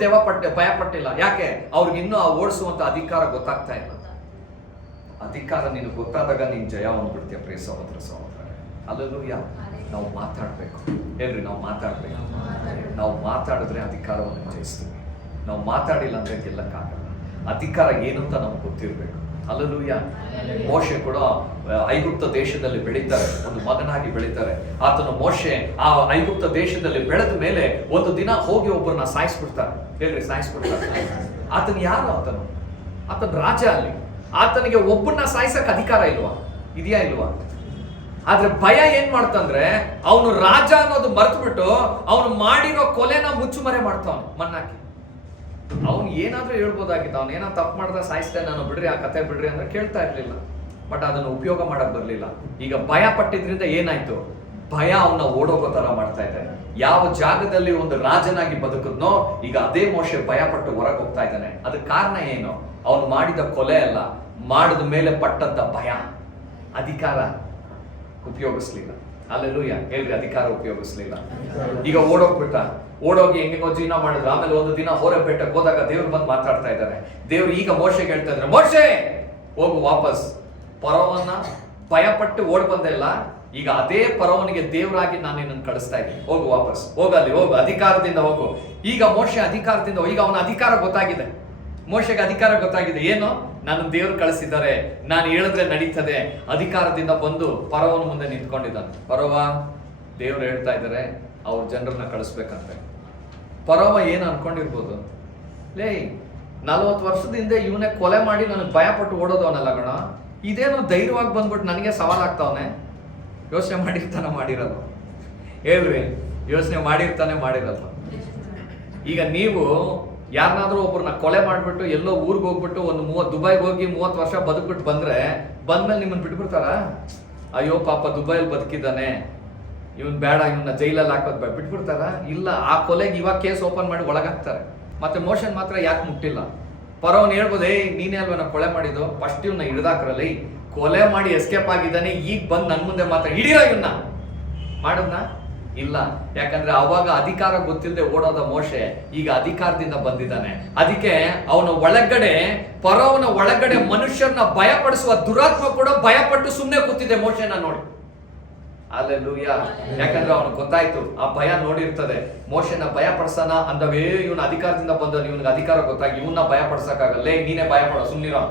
ಭಯ ಪಟ್ಟಿಲ್ಲ. ಯಾಕೆ? ಅವ್ರಿಗೆ ಇನ್ನೂ ಆ ಓಡಿಸುವಂತ ಅಧಿಕಾರ ಗೊತ್ತಾಗ್ತಾ ಇಲ್ಲ. ಅಧಿಕಾರ ನೀನು ಗೊತ್ತಾದಾಗ ನೀನ್ ಜಯ ಹೊಂದ್ಬಿಡ್ತೀಯ ಪ್ರಿಯ ಸಹೋದರರೇ. ಹಲ್ಲೆಲೂಯಾ. ನಾವು ಮಾತಾಡ್ಬೇಕು. ಹೇಳ್ರಿ, ನಾವು ಮಾತಾಡ್ಬೇಕು. ನಾವು ಮಾತಾಡಿದ್ರೆ ಅಧಿಕಾರವನ್ನು ಜಯಿಸ್ತೀವಿ. ನಾವು ಮಾತಾಡಿಲ್ಲ ಅಂದ್ರೆ ಗೆಲ್ಲಕ್ಕಾಗಲ್ಲ. ಅಧಿಕಾರ ಏನು ಅಂತ ನಮ್ಗೆ ಗೊತ್ತಿರ್ಬೇಕು. ಹಲ್ಲೆಲೂಯಾ. ಮೋಶೆ ಕೂಡ ಐಗುಪ್ತ ದೇಶದಲ್ಲಿ ಬೆಳೀತಾರೆ, ಒಂದು ಮಗನಾಗಿ ಬೆಳೀತಾರೆ. ಆತನು ಮೋಶೆ ಆ ಐಗುಪ್ತ ದೇಶದಲ್ಲಿ ಬೆಳೆದ ಮೇಲೆ ಒಂದು ದಿನ ಹೋಗಿ ಒಬ್ಬರನ್ನ ಸಾಯಿಸ್ಬಿಡ್ತಾರೆ. ಹೇಳ್ರಿ, ಸಾಯಿಸ್ಬಿಡ್ತಾರೆ. ಆತನ ಯಾರು? ಆತನ ರಾಜ. ಅಲ್ಲಿ ಆತನಿಗೆ ಒಬ್ಬನ್ನ ಸಾಯಿಸಕ್ ಅಧಿಕಾರ ಇಲ್ವಾ? ಇದೆಯಾ? ಇಲ್ವಾ? ಆದ್ರೆ ಭಯ ಏನ್ ಮಾಡ್ತಂದ್ರೆ ಅವನು ರಾಜ ಅನ್ನೋದು ಮರೆತುಬಿಟ್ಟು ಅವನು ಮಾಡಿರೋ ಕೊಲೆನ ಮುಚ್ಚುಮರೆ ಮಾಡ್ತಾವನು ಮಣ್ಣಾಕಿ. ಅವನು ಏನಾದ್ರೂ ಹೇಳ್ಬೋದಾಗಿತ್ತು, ಅವನು ಏನೋ ತಪ್ಪು ಮಾಡ್ದ ಸಾಯಿಸ್ತೇನೆ ನಾನು, ಬಿಡ್ರಿ ಆ ಕತೆ ಬಿಡ್ರಿ ಅಂದ್ರೆ ಕೇಳ್ತಾ ಇರ್ಲಿಲ್ಲ. ಬಟ್ ಅದನ್ನು ಉಪಯೋಗ ಮಾಡಕ್ ಬರ್ಲಿಲ್ಲ. ಈಗ ಭಯ ಪಟ್ಟಿದ್ರಿಂದ ಏನಾಯ್ತು? ಭಯ ಅವನ್ನ ಓಡೋಗೋ ತರ ಮಾಡ್ತಾ ಇದೆ. ಯಾವ ಜಾಗದಲ್ಲಿ ಒಂದು ರಾಜನಾಗಿ ಬದುಕದ್ನೋ ಈಗ ಅದೇ ಮೋಶೆ ಭಯ ಪಟ್ಟು ಹೊರಗೆ ಹೋಗ್ತಾ ಇದ್ದಾನೆ. ಅದಕ್ಕೆ ಕಾರಣ ಏನು? ಅವನು ಮಾಡಿದ ಕೊಲೆ ಅಲ್ಲ, ಮಾಡಿದ ಮೇಲೆ ಪಟ್ಟಂತ ಭಯ. ಅಧಿಕಾರ ಉಪಯೋಗಿಸ್ಲಿಲ್ಲ. ಹಲ್ಲೆಲೂಯಾ. ಹೇಳ್ರಿ, ಅಧಿಕಾರ ಉಪಯೋಗಿಸ್ಲಿಲ್ಲ. ಈಗ ಓಡೋಗಿ ಹೆಂಗೋ ಜೀವನ ಮಾಡಿದ್ರು. ಆಮೇಲೆ ಒಂದು ದಿನ ಹೋರೆಬೆಟ್ಟಕ್ಕೆ ಹೋದಾಗ ದೇವ್ರು ಬಂದು ಮಾತಾಡ್ತಾ ಇದ್ದಾರೆ. ದೇವ್ರು ಈಗ ಮೋಶೆಗೆ ಹೇಳ್ತಾ ಇದ್ದಾರೆ, ಮೋಶೆ ಹೋಗು ವಾಪಸ್. ಪರವನ್ನ ಭಯ ಪಟ್ಟು ಓಡ್ ಬಂದಿಲ್ಲ. ಈಗ ಅದೇ ಪರವನಿಗೆ ದೇವರಾಗಿ ನಾನು ನಿನ್ನನ್ನು ಕಳಿಸ್ತಾ ಇದ್ದೀನಿ. ಹೋಗು ವಾಪಸ್, ಹೋಗಲ್ಲಿ ಹೋಗು, ಅಧಿಕಾರದಿಂದ ಹೋಗು. ಈಗ ಮೋಶೆ ಅಧಿಕಾರದಿಂದ, ಈಗ ಅವನ ಅಧಿಕಾರ ಗೊತ್ತಾಗಿದೆ. ಮೋಶೆಗೆ ಅಧಿಕಾರ ಗೊತ್ತಾಗಿದೆ. ಏನು? ನಾನು ದೇವ್ರು ಕಳಿಸಿದ್ದಾರೆ, ನಾನು ಹೇಳಿದ್ರೆ ನಡೀತದೆ. ಅಧಿಕಾರದಿಂದ ಬಂದು ಪರವನ ಮುಂದೆ ನಿಂತ್ಕೊಂಡಿದ್ದಾನೆ. ಪರವ ದೇವ್ರು ಹೇಳ್ತಾ ಇದ್ದಾರೆ ಅವ್ರ ಜನರನ್ನ ಕಳಿಸ್ಬೇಕಂತೆ. ಪರವ ಏನು ಅನ್ಕೊಂಡಿರ್ಬೋದು, ಲೇ 40 ವರ್ಷದಿಂದ ಇವನೇ ಕೊಲೆ ಮಾಡಿ ನನಗೆ ಭಯ ಪಟ್ಟು ಓಡೋದವನಲ್ಲ ಗಣ, ಇದೇನೋ ಧೈರ್ಯವಾಗಿ ಬಂದ್ಬಿಟ್ಟು ನನಗೆ ಸವಾಲಾಗ್ತಾವನೆ. ಯೋಚನೆ ಮಾಡಿರಲ್ಲ. ಹೇಳ್ರಿ, ಯೋಚನೆ ಮಾಡಿರಲ್ಲ. ಈಗ ನೀವು ಯಾರನ್ನಾದ್ರೂ ಒಬ್ಬರನ್ನ ಕೊಲೆ ಮಾಡ್ಬಿಟ್ಟು ಎಲ್ಲೋ ಊರಿಗೆ ಹೋಗ್ಬಿಟ್ಟು ಒಂದು ದುಬೈಗೆ ಹೋಗಿ 30 ವರ್ಷ ಬದುಕ್ಬಿಟ್ಟು ಬಂದ್ಮೇಲೆ ನಿಮ್ಮನ್ನ ಬಿಟ್ಬಿಡ್ತಾರ? ಅಯ್ಯೋ ಪಾಪ ದುಬೈಲಿ ಬದುಕಿದ್ದಾನೆ, ಇವನ್ ಬೇಡ, ಇವನ್ನ ಜೈಲಲ್ಲಿ ಹಾಕೋದ್ ಬೇಡ, ಬಿಟ್ಬಿಡ್ತಾರ? ಇಲ್ಲ. ಆ ಕೊಲೆಗೆ ಇವಾಗ ಕೇಸ್ ಓಪನ್ ಮಾಡಿ ಒಳಗಾಗ್ತಾರೆ. ಮತ್ತೆ ಮೋಶನ್ ಮಾತ್ರ ಯಾಕೆ ಮುಟ್ಟಿಲ್ಲ? ಪರವನ್ ಹೇಳ್ಬೋದು, ನೀನೇ ಅಲ್ವನ ಕೊಲೆ ಮಾಡಿದ್ದು, ಫಸ್ಟ್ ಇವನ್ನ ಹಿಡ್ದಾಕ್ರಲ್ಲಿ, ಕೊಲೆ ಮಾಡಿ ಎಸ್ಕೇಪ್ ಆಗಿದ್ದಾನೆ, ಈಗ ಬಂದು ನನ್ ಮುಂದೆ ಮಾತ್ರ ಹಿಡೀರ ಇವನ್ನ ಮಾಡದ್ನ? ಇಲ್ಲ. ಯಾಕಂದ್ರೆ ಅವಾಗ ಅಧಿಕಾರ ಗೊತ್ತಿಲ್ಲದೆ ಓಡೋದ ಮೋಶೆ ಈಗ ಅಧಿಕಾರದಿಂದ ಬಂದಿದ್ದಾನೆ. ಅದಕ್ಕೆ ಅವನ ಒಳಗಡೆ, ಪರವನ ಒಳಗಡೆ ಮನುಷ್ಯರನ್ನ ಭಯಪಡಿಸುವ ದುರಾತ್ಮ ಕೂಡ ಭಯಪಟ್ಟು ಸುಮ್ಮನೆ ಕೂತಿದೆ ಮೋಶೆನ ನೋಡಿ. ಹಲ್ಲೆಲೂಯಾ. ಯಾಕಂದ್ರೆ ಅವನು ಗೊತ್ತಾಯ್ತು, ಆ ಭಯ ನೋಡಿರ್ತದೆ. ಮೋಶೆನ ಭಯ ಪಡಿಸೋಣ ಅಂದವೇ ಇವನ ಅಧಿಕಾರದಿಂದ ಬಂದ, ಇವನಿಗೆ ಅಧಿಕಾರ ಗೊತ್ತಾಗಿ ಇವನ್ನ ಭಯ ಪಡಿಸಕ್ಕಾಗಲ್ಲ, ನೀನೇ ಭಯ ಪಡ, ಸುಮ್ಮನಿರೋ.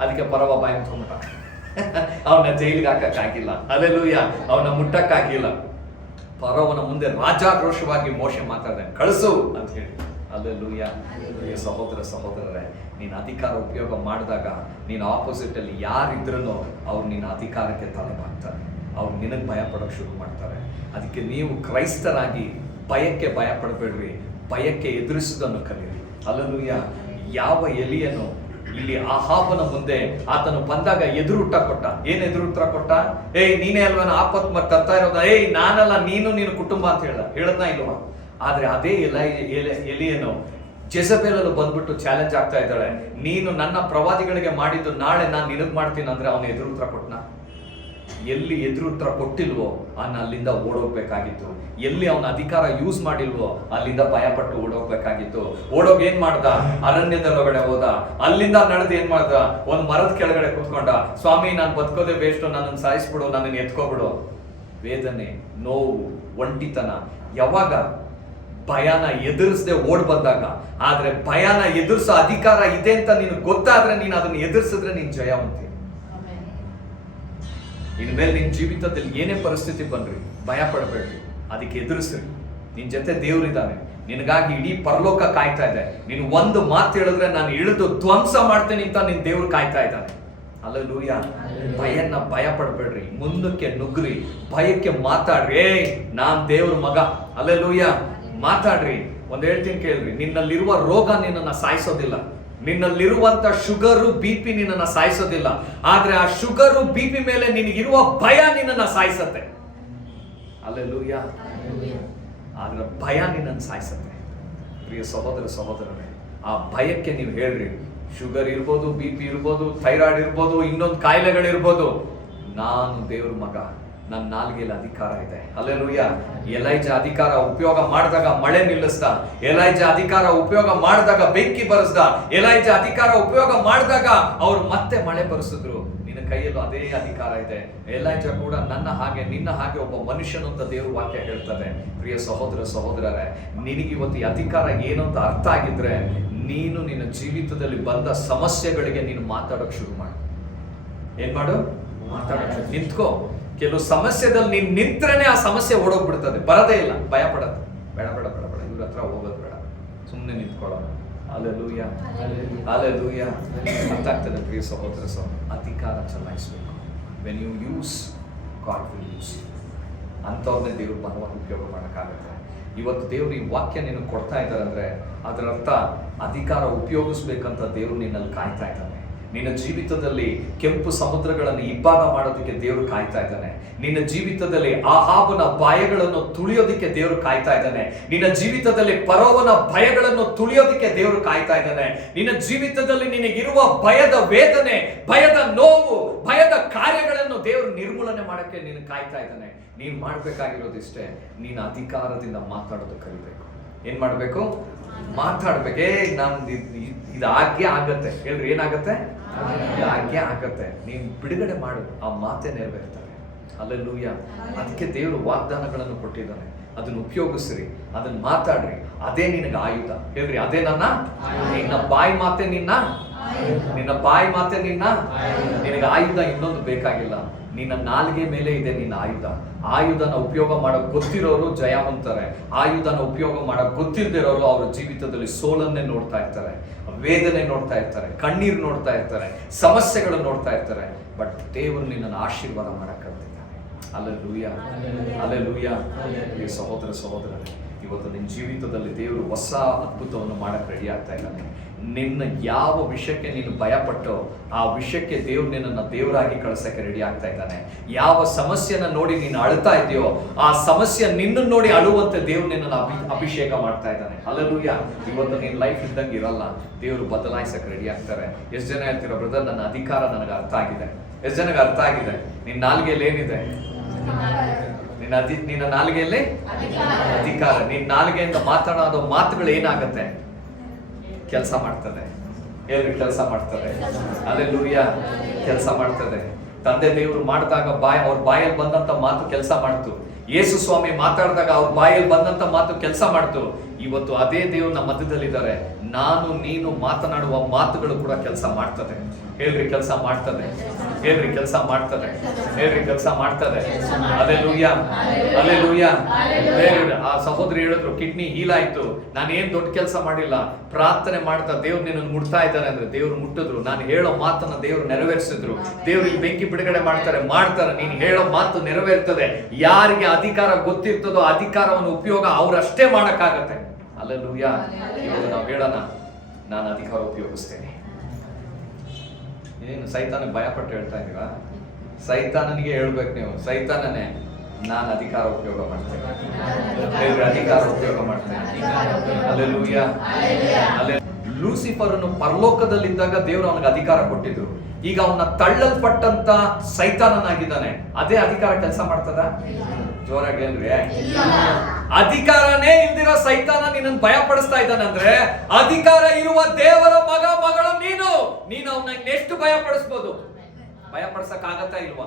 ಅದಕ್ಕೆ ಪರವ ಭಯ ಮುಟ್ಕೊಂಡ್ಬಿಟ್ಟ. ಅವನ ಜೈಲಿಗೆ ಹಾಕಕ್ಕಾಗಿಲ್ಲ. ಹಲ್ಲೆಲೂಯಾ. ಅವನ ಮುಟ್ಟಕ್ಕಾಗಿಲ್ಲ. ಫರೋವನ ಮುಂದೆ ರಾಜಾಕ್ರೋಶವಾಗಿ ಮೋಶೆ ಮಾತಾಡಿದೆ, ಕಳಿಸು ಅಂತ ಹೇಳಿ. ಹಲ್ಲೆಲೂಯಾ. ಸಹೋದರ ಸಹೋದರರೇ, ನೀನು ಅಧಿಕಾರ ಉಪಯೋಗ ಮಾಡಿದಾಗ ನೀನು ಆಪೋಸಿಟ್ ಅಲ್ಲಿ ಯಾರಿದ್ರೂ ಅವ್ರು ನಿನ್ನ ಅಧಿಕಾರಕ್ಕೆ ತಲೆ ಬಾಗ್ತಾರೆ, ಅವ್ರು ನಿನಗೆ ಭಯ ಪಡೋಕೆ ಶುರು ಮಾಡ್ತಾರೆ. ಅದಕ್ಕೆ ನೀವು ಕ್ರೈಸ್ತರಾಗಿ ಭಯಕ್ಕೆ ಭಯ ಪಡಬೇಡ್ರಿ, ಭಯಕ್ಕೆ ಎದುರಿಸುವುದನ್ನು ಕಲಿಯಿರಿ. ಹಲ್ಲೆಲೂಯಾ. ಯಾವ ಎಲಿಯನು ಇಲ್ಲಿ ಆಹಾಬನ ಮುಂದೆ ಆತನು ಬಂದಾಗ ಎದುರುಟ್ಟ ಕೊಟ್ಟ, ಏನ್ ಎದುರುತ್ತರ ಕೊಟ್ಟ? ಏಯ್ ನೀನೇ ಅಲ್ವನ ಆಪತ್ ತರ್ತಾ ಇರೋದ, ಏಯ್ ನಾನಲ್ಲ ನೀನು ನಿನ್ನ ಕುಟುಂಬ ಅಂತ ಹೇಳದ್ನ ಇಲ್ವಾ? ಆದ್ರೆ ಅದೇ ಎಲಿಯನು ಜೆಜಬೇಲಲ್ಲಿ ಬಂದ್ಬಿಟ್ಟು ಚಾಲೆಂಜ್ ಆಗ್ತಾ ಇದ್ದಾಳೆ, ನೀನು ನನ್ನ ಪ್ರವಾದಿಗಳಿಗೆ ಮಾಡಿದ್ದು ನಾಳೆ ನಾನು ನಿನಗ್ ಮಾಡ್ತೀನಿ ಅಂದ್ರೆ ಅವನು ಎದುರುತ್ತರ ಕೊಟ್ಟನ? ಎಲ್ಲಿ ಎದುರುತ್ತರ ಕೊಟ್ಟಿಲ್ವೋ ಅಲ್ಲಿಂದ ಓಡೋಗ್ಬೇಕಾಗಿತ್ತು. ಎಲ್ಲಿ ಅವನ ಅಧಿಕಾರ ಯೂಸ್ ಮಾಡಿಲ್ವೋ ಅಲ್ಲಿಂದ ಭಯಪಟ್ಟು ಓಡೋಗ್ಬೇಕಾಗಿತ್ತು. ಓಡೋಗಿ ಏನ್ ಮಾಡ್ದ? ಅರಣ್ಯದೊಳಗಡೆ ಹೋದ. ಅಲ್ಲಿಂದ ನಡೆದು ಏನ್ ಮಾಡ್ದ? ಒಂದ್ ಮರದ ಕೆಳಗಡೆ ಕೂತ್ಕೊಂಡ, ಸ್ವಾಮಿ ನಾನು ಬದುಕೋದೇ ವೇಸ್ಟ್, ನನ್ನನ್ನು ಸಾಯಿಸ್ಬಿಡು, ನನ್ನನ್ನು ಎತ್ಕೋಬಿಡು. ವೇದನೆ, ನೋವು, ಒಂಟಿತನ ಯಾವಾಗ? ಭಯನ ಎದುರಿಸದೆ ಓಡ್ ಬಂದಾಗ. ಆದ್ರೆ ಭಯನ ಎದುರಿಸೋ ಅಧಿಕಾರ ಇದೆ ಅಂತ ನೀನು ಗೊತ್ತಾದ್ರೆ ನೀನು ಅದನ್ನ ಎದುರಿಸಿದ್ರೆ ನೀನ್ ಜಯವಂತಿ. ಇನ್ಮೇಲೆ ನಿನ್ ಜೀವಿತದಲ್ಲಿ ಏನೇ ಪರಿಸ್ಥಿತಿ ಬನ್ರಿ ಭಯ ಪಡಬೇಡ್ರಿ, ಅದಕ್ಕೆ ಎದುರಿಸ್ರಿ. ನಿನ್ ಜೊತೆ ದೇವ್ರಿದ್ದಾನೆ, ನಿನಗಾಗಿ ಇಡೀ ಪರಲೋಕ ಕಾಯ್ತಾ ಇದೆ. ನೀನು ಒಂದು ಮಾತು ಹೇಳಿದ್ರೆ ನಾನು ಇಳಿದು ಧ್ವಂಸ ಮಾಡ್ತೇನೆ ಅಂತ ನಿನ್ ದೇವ್ರು ಕಾಯ್ತಾ ಇದ್ದಾನೆ. ಹಲ್ಲೆಲೂಯಾ. ಭಯನ ಭಯ ಪಡಬೇಡ್ರಿ, ಮುಂದಕ್ಕೆ ನುಗ್ರಿ, ಭಯಕ್ಕೆ ಮಾತಾಡ್ರಿ, ನಾನ್ ದೇವ್ರ ಮಗ. ಹಲ್ಲೆಲೂಯಾ. ಮಾತಾಡ್ರಿ. ಒಂದ್ ಹೇಳ್ತೀನಿ ಕೇಳ್ರಿ, ನಿನ್ನಲ್ಲಿರುವ ರೋಗ ನಿನ್ನನ್ನ ಸಾಯಿಸೋದಿಲ್ಲ, ನಿನ್ನಲ್ಲಿರುವಂತ ಶುಗರು BP ನಿನ್ನನ್ನ ಸಾಯಿಸೋದಿಲ್ಲ. ಆದ್ರೆ ಆ ಶುಗರು BP ಮೇಲೆ ನಿನಗಿರುವ ಭಯ ನಿನ್ನನ್ನ ಸಾಯಿಸತ್ತೆ. ಹಲ್ಲೆಲೂಯಾ. ಆದ್ರೆ ಭಯ ನಿನ್ನನ್ನು ಸಾಯಿಸತ್ತೆ. ಪ್ರಿಯ ಸಹೋದರ ಸಹೋದರರೇ, ಆ ಭಯಕ್ಕೆ ನೀವು ಹೇಳ್ರಿ, ಶುಗರ್ ಇರ್ಬೋದು, BP ಇರ್ಬೋದು, ಥೈರಾಯ್ಡ್ ಇರ್ಬೋದು, ಇನ್ನೊಂದು ಕಾಯಿಲೆಗಳಿರ್ಬೋದು, ನಾನು ದೇವ್ರ ಮಗ, ನನ್ನ ನಾಲ್ಗೆಯಲ್ಲಿ ಅಧಿಕಾರ ಇದೆ. ಹಲ್ಲೆಲೂಯಾ. ಎಲೈಜಾ ಅಧಿಕಾರ ಉಪಯೋಗ ಮಾಡಿದಾಗ ಮಳೆ ನಿಲ್ಲಿಸ್ದ, ಎಲೈಜಾ ಅಧಿಕಾರ ಉಪಯೋಗ ಮಾಡಿದಾಗ ಬೆಂಕಿ ಬರೆಸ್ದ, ಎಲೈಜಾ ಅಧಿಕಾರ ಉಪಯೋಗ ಮಾಡಿದಾಗ ಅವ್ರು ಮತ್ತೆ ಮಳೆ ಬರೆಸಿದ್ರು. ನಿನ್ನ ಕೈಯಲ್ಲೂ ಅದೇ ಅಧಿಕಾರ ಇದೆ. ಎಲೈಜಾ ಕೂಡ ನನ್ನ ಹಾಗೆ ನಿನ್ನ ಹಾಗೆ ಒಬ್ಬ ಮನುಷ್ಯನು ಅಂತ ದೇವ್ರ ವಾಕ್ಯ ಹೇಳ್ತದೆ. ಪ್ರಿಯ ಸಹೋದರ ಸಹೋದರರೇ, ನಿನಗಿವತ್ತು ಈ ಅಧಿಕಾರ ಏನು ಅಂತ ಅರ್ಥ ಆಗಿದ್ರೆ ನೀನು ನಿನ್ನ ಜೀವಿತದಲ್ಲಿ ಬಂದ ಸಮಸ್ಯೆಗಳಿಗೆ ನೀನು ಮಾತಾಡೋಕೆ ಶುರು ಮಾಡು. ಏನ್ ಮಾಡು? ಮಾತಾಡೋಕೆ ನಿಂತ್ಕೋ. ಕೆಲವು ಸಮಸ್ಯೆದಲ್ಲಿ ನೀನ್ ನಿಂತ್ರೇನೆ ಆ ಸಮಸ್ಯೆ ಓಡೋಗ್ಬಿಡ್ತದೆ, ಬರದೇ ಇಲ್ಲ. ಭಯ ಪಡತ್ತೆ, ಬೇಡ ಬೇಡ ಬೇಡ ಬೇಡ, ಇವ್ರ ಹತ್ರ ಹೋಗೋದು ಬೇಡ, ಸುಮ್ಮನೆ ನಿಂತ್ಕೊಳ್ಳೋಣ. ಹಲ್ಲೆಲೂಯಾ. ಹಲ್ಲೆಲೂಯಾ. ಅರ್ಥ ಆಗ್ತದೆ ಪ್ರಿಯ ಸಹೋದರ ಅಧಿಕಾರ ಚಲಾಯಿಸಬೇಕು. When you use, God will use. ಅಂಥವ್ರನ್ನೇ ದೇವ್ರು ಬಲವಾಗಿ ಉಪಯೋಗ ಮಾಡೋಕ್ಕಾಗುತ್ತೆ. ಇವತ್ತು ದೇವ್ರು ಈ ವಾಕ್ಯ ನೀನು ಕೊಡ್ತಾ ಇದ್ದಾರೆ ಅಂದ್ರೆ ಅದರ ಅರ್ಥ ಅಧಿಕಾರ ಉಪಯೋಗಿಸ್ಬೇಕಂತ ದೇವ್ರು ನಿನ್ನಲ್ಲಿ ಕಾಯ್ತಾ ಇದ್ದಾನೆ. ನಿನ್ನ ಜೀವಿತದಲ್ಲಿ ಕೆಂಪು ಸಮುದ್ರಗಳನ್ನು ಇಬ್ಬಾಗ ಮಾಡೋದಕ್ಕೆ ದೇವರು ಕಾಯ್ತಾ ಇದ್ದಾನೆ. ನಿನ್ನ ಜೀವಿತದಲ್ಲಿ ಆಹಾಬನ ಭಯಗಳನ್ನು ತುಳಿಯೋದಕ್ಕೆ ದೇವರು ಕಾಯ್ತಾ ಇದ್ದಾನೆ. ನಿನ್ನ ಜೀವಿತದಲ್ಲಿ ಫರೋವನ ಭಯಗಳನ್ನು ತುಳಿಯೋದಕ್ಕೆ ದೇವರು ಕಾಯ್ತಾ ಇದ್ದಾನೆ. ನಿನ್ನ ಜೀವಿತದಲ್ಲಿ ನಿನಗಿರುವ ಭಯದ ವೇದನೆ, ಭಯದ ನೋವು, ಭಯದ ಕಾರ್ಯಗಳನ್ನು ದೇವರು ನಿರ್ಮೂಲನೆ ಮಾಡಕ್ಕೆ ನೀನು ಕಾಯ್ತಾ ಇದ್ದಾನೆ. ನೀನು ಮಾಡ್ಬೇಕಾಗಿರೋದಿಷ್ಟೇ, ನೀನು ಅಧಿಕಾರದಿಂದ ಮಾತಾಡೋದು ಕಲಿಬೇಕು. ಏನ್ ಮಾಡ್ಬೇಕು? ಮಾತಾಡ್ಬೇಕೇ. ನಾನು ಇದು ಆಜ್ಞೆ ಆಗತ್ತೆ ಹೇಳ್ರಿ. ಏನಾಗತ್ತೆ? ಆಜ್ಞೆ ಆಗತ್ತೆ. ನೀನ್ ಬಿಡುಗಡೆ ಮಾಡು, ಆ ಮಾತೇ ನೆರವೇರ್ತಾರೆ. ಹಲ್ಲೆಲೂಯಾ. ಅದಕ್ಕೆ ದೇವರು ವಾಗ್ದಾನಗಳನ್ನು ಕೊಟ್ಟಿದ್ದಾನೆ, ಅದನ್ನ ಉಪಯೋಗಿಸ್ರಿ, ಅದನ್ನ ಮಾತಾಡ್ರಿ. ಅದೇ ನಿನಗೆ ಆಯುಧ ಹೇಳ್ರಿ. ಅದೇ ನಿನ್ನ ಬಾಯಿ ಮಾತೆ ನಿನ್ನ ಬಾಯಿ ಮಾತೆ ನಿನಗೆ ಆಯುಧ. ಇನ್ನೊಂದು ಬೇಕಾಗಿಲ್ಲ. ನಿನ್ನ ನಾಲಿಗೆ ಮೇಲೆ ಇದೆ ನಿನ್ನ ಆಯುಧ. ಆಯುಧನ ಉಪಯೋಗ ಮಾಡಕ್ ಗೊತ್ತಿರೋರು ಜಯವಂತಾರೆ. ಆಯುಧನ ಉಪಯೋಗ ಮಾಡಕ್ ಗೊತ್ತಿಲ್ದಿರೋರು ಅವರ ಜೀವಿತದಲ್ಲಿ ಸೋಲನ್ನೇ ನೋಡ್ತಾ ಇರ್ತಾರೆ, ವೇದನೆ ನೋಡ್ತಾ ಇರ್ತಾರೆ, ಕಣ್ಣೀರು ನೋಡ್ತಾ ಇರ್ತಾರೆ, ಸಮಸ್ಯೆಗಳು ನೋಡ್ತಾ ಇರ್ತಾರೆ. ಬಟ್ ದೇವರು ನಿನ್ನನ್ನು ಆಶೀರ್ವಾದ ಮಾಡಕ್ ಕಲ್ತಿದ್ದಾನೆ. ಹಲ್ಲೆಲೂಯಾ. ಹಲ್ಲೆಲೂಯಾ. ಸಹೋದರ ಸಹೋದರರೇ, ಇವತ್ತು ನಿನ್ನ ಜೀವಿತದಲ್ಲಿ ದೇವರು ಹೊಸ ಅದ್ಭುತವನ್ನು ಮಾಡಕ್ ರೆಡಿ ಆಗ್ತಾ ಇದ್ದಾನೆ. ನಿನ್ನ ಯಾವ ವಿಷಯಕ್ಕೆ ನೀನು ಭಯಪಟ್ಟೋ ಆ ವಿಷಯಕ್ಕೆ ದೇವ್ರು ನಿನ್ನನ್ನು ದೇವರಾಗಿ ಕಳಿಸಕ್ಕೆ ರೆಡಿ ಆಗ್ತಾ ಇದ್ದಾನೆ. ಯಾವ ಸಮಸ್ಯೆನ ನೋಡಿ ನೀನು ಅಳ್ತಾ ಇದೆಯೋ ಆ ಸಮಸ್ಯೆ ನಿನ್ನನ್ನು ನೋಡಿ ಅಳುವಂತೆ ದೇವ್ರು ನಿನ್ನನ್ನು ಅಭಿಷೇಕ ಮಾಡ್ತಾ ಇದ್ದಾನೆ. ಹಲ್ಲೆಲೂಯಾ. ಇವತ್ತು ನಿನ್ನ ಲೈಫ್ ಇದ್ದಂಗೆ ಇರಲ್ಲ, ದೇವರು ಬದಲಾಯಿಸಕ್ಕೆ ರೆಡಿ ಆಗ್ತಾರೆ. ಎಷ್ಟು ಜನ ಹೇಳ್ತೀರಾ, ಬ್ರದರ್ ನನ್ನ ಅಧಿಕಾರ ನನಗೆ ಅರ್ಥ ಆಗಿದೆ? ಎಷ್ಟು ಜನಕ್ಕೆ ಅರ್ಥ ಆಗಿದೆ? ನಿನ್ನ ನಾಲಿಗೆಯಲ್ಲಿ ಏನಿದೆ? ನಿನ್ನ ನಾಲಿಗೆಯಲ್ಲಿ ಅಧಿಕಾರ. ನಿನ್ನ ನಾಲಿಗೆಯಿಂದ ಮಾತನಾಡೋ ಮಾತುಗಳು ಏನಾಗತ್ತೆ? ಕೆಲಸ ಮಾಡ್ತದೆ. ಹೇಳ್ರಿ, ಕೆಲಸ ಮಾಡ್ತದೆ. ಹಲ್ಲೆಲೂಯಾ. ಕೆಲಸ ಮಾಡ್ತದೆ. ತಂದೆ ದೇವರು ಮಾಡಿದಾಗ ಅವ್ರ ಬಾಯಲ್ಲಿ ಬಂದಂತ ಮಾತು ಕೆಲಸ ಮಾಡ್ತು. ಯೇಸು ಸ್ವಾಮಿ ಮಾತಾಡಿದಾಗ ಅವ್ರ ಬಾಯಲ್ಲಿ ಬಂದಂತ ಮಾತು ಕೆಲಸ ಮಾಡ್ತು. ಇವತ್ತು ಅದೇ ದೇವರು ನಮ್ಮ ಮಧ್ಯದಲ್ಲಿದ್ದಾರೆ. ನಾನು ನೀನು ಮಾತನಾಡುವ ಮಾತುಗಳು ಕೂಡ ಕೆಲಸ ಮಾಡ್ತದೆ. ಹೇಳ್ರಿ ಕೆಲಸ ಮಾಡ್ತದೆ. ಹೇಳ್ರಿ ಕೆಲಸ ಮಾಡ್ತದೆ. ಹೇಳ್ರಿ ಕೆಲಸ ಮಾಡ್ತದೆ. Alleluia, alleluia. ಆ ಸಹೋದರಿ ಹೇಳಿದ್ರು ಕಿಡ್ನಿ ಹೀಲ್ ಆಯ್ತು, ನಾನು ಏನ್ ದೊಡ್ಡ ಕೆಲಸ ಮಾಡಿಲ್ಲ, ಪ್ರಾರ್ಥನೆ ಮಾಡ್ತಾ ದೇವ್ರು ನಿನ್ನನ್ನು ಮುಟ್ತಾ ಇದ್ದಾರೆ ಅಂದ್ರೆ ದೇವ್ರು ಮುಟ್ಟಿದ್ರು. ನಾನು ಹೇಳೋ ಮಾತನ್ನ ದೇವ್ರು ನೆರವೇರಿಸಿದ್ರು. ದೇವ್ರು ಇಲ್ಲಿ ಬೆಂಕಿ ಬಿಡುಗಡೆ ಮಾಡ್ತಾರೆ. ನೀನು ಹೇಳೋ ಮಾತು ನೆರವೇರ್ತದೆ. ಯಾರಿಗೆ ಅಧಿಕಾರ ಗೊತ್ತಿರ್ತದೋ ಅಧಿಕಾರವನ್ನು ಉಪಯೋಗ ಅವ್ರಷ್ಟೇ ಮಾಡಕ್ಕಾಗತ್ತೆ. ಅಲ್ಲೆಲೂಯಾ. ಇವಾಗ ನಾವು ಹೇಳೋಣ, ನಾನು ಅಧಿಕಾರ ಉಪಯೋಗಿಸ್ತೇನೆ. ಏನು ಸೈತಾನ ಭಯಪಟ್ಟು ಹೇಳ್ತಾ ಇದೀವಾ? ಸೈತಾನನಿಗೆ ಹೇಳ್ಬೇಕು ನೀವು, ಸೈತಾನನೇ ನಾನು ಅಧಿಕಾರ ಉಪಯೋಗ ಮಾಡ್ತೇನೆ. ಅಧಿಕಾರ ಉಪಯೋಗ ಮಾಡ್ತೇನೆ. ಅಲ್ಲೆಲೂಯಾ. ಅಲ್ಲೆ ಲೂಸಿಫರನ್ನು ಪರಲೋಕದಲ್ಲಿದ್ದಾಗ ದೇವರು ಅವನಿಗೆ ಅಧಿಕಾರ ಕೊಟ್ಟಿದ್ರು. ಈಗ ಅವನ ತಳ್ಳಲ್ಪಟ್ಟಂತ ಸೈತಾನನಾಗಿದ್ದಾನೆ. ಅದೇ ಅಧಿಕಾರ ಕೆಲಸ ಮಾಡ್ತದ? ಜೋರಾಗಿ ಹೇಳ್ರಿ. ಅಧಿಕಾರನೇ ಇಲ್ದಿರೋ ಸೈತಾನ ನಿನ್ನನ್ನು ಭಯ ಪಡಿಸ್ತಾ ಇದ್ದಾನೆ ಅಂದ್ರೆ, ಅಧಿಕಾರ ಇರುವ ದೇವರ ಮಗಳು ನೀನು ಅವನ ಎಷ್ಟು ಭಯ ಪಡಿಸ್ಬೋದು? ಭಯ ಪಡಿಸಕ್ ಆಗತ್ತಾ ಇಲ್ವಾ?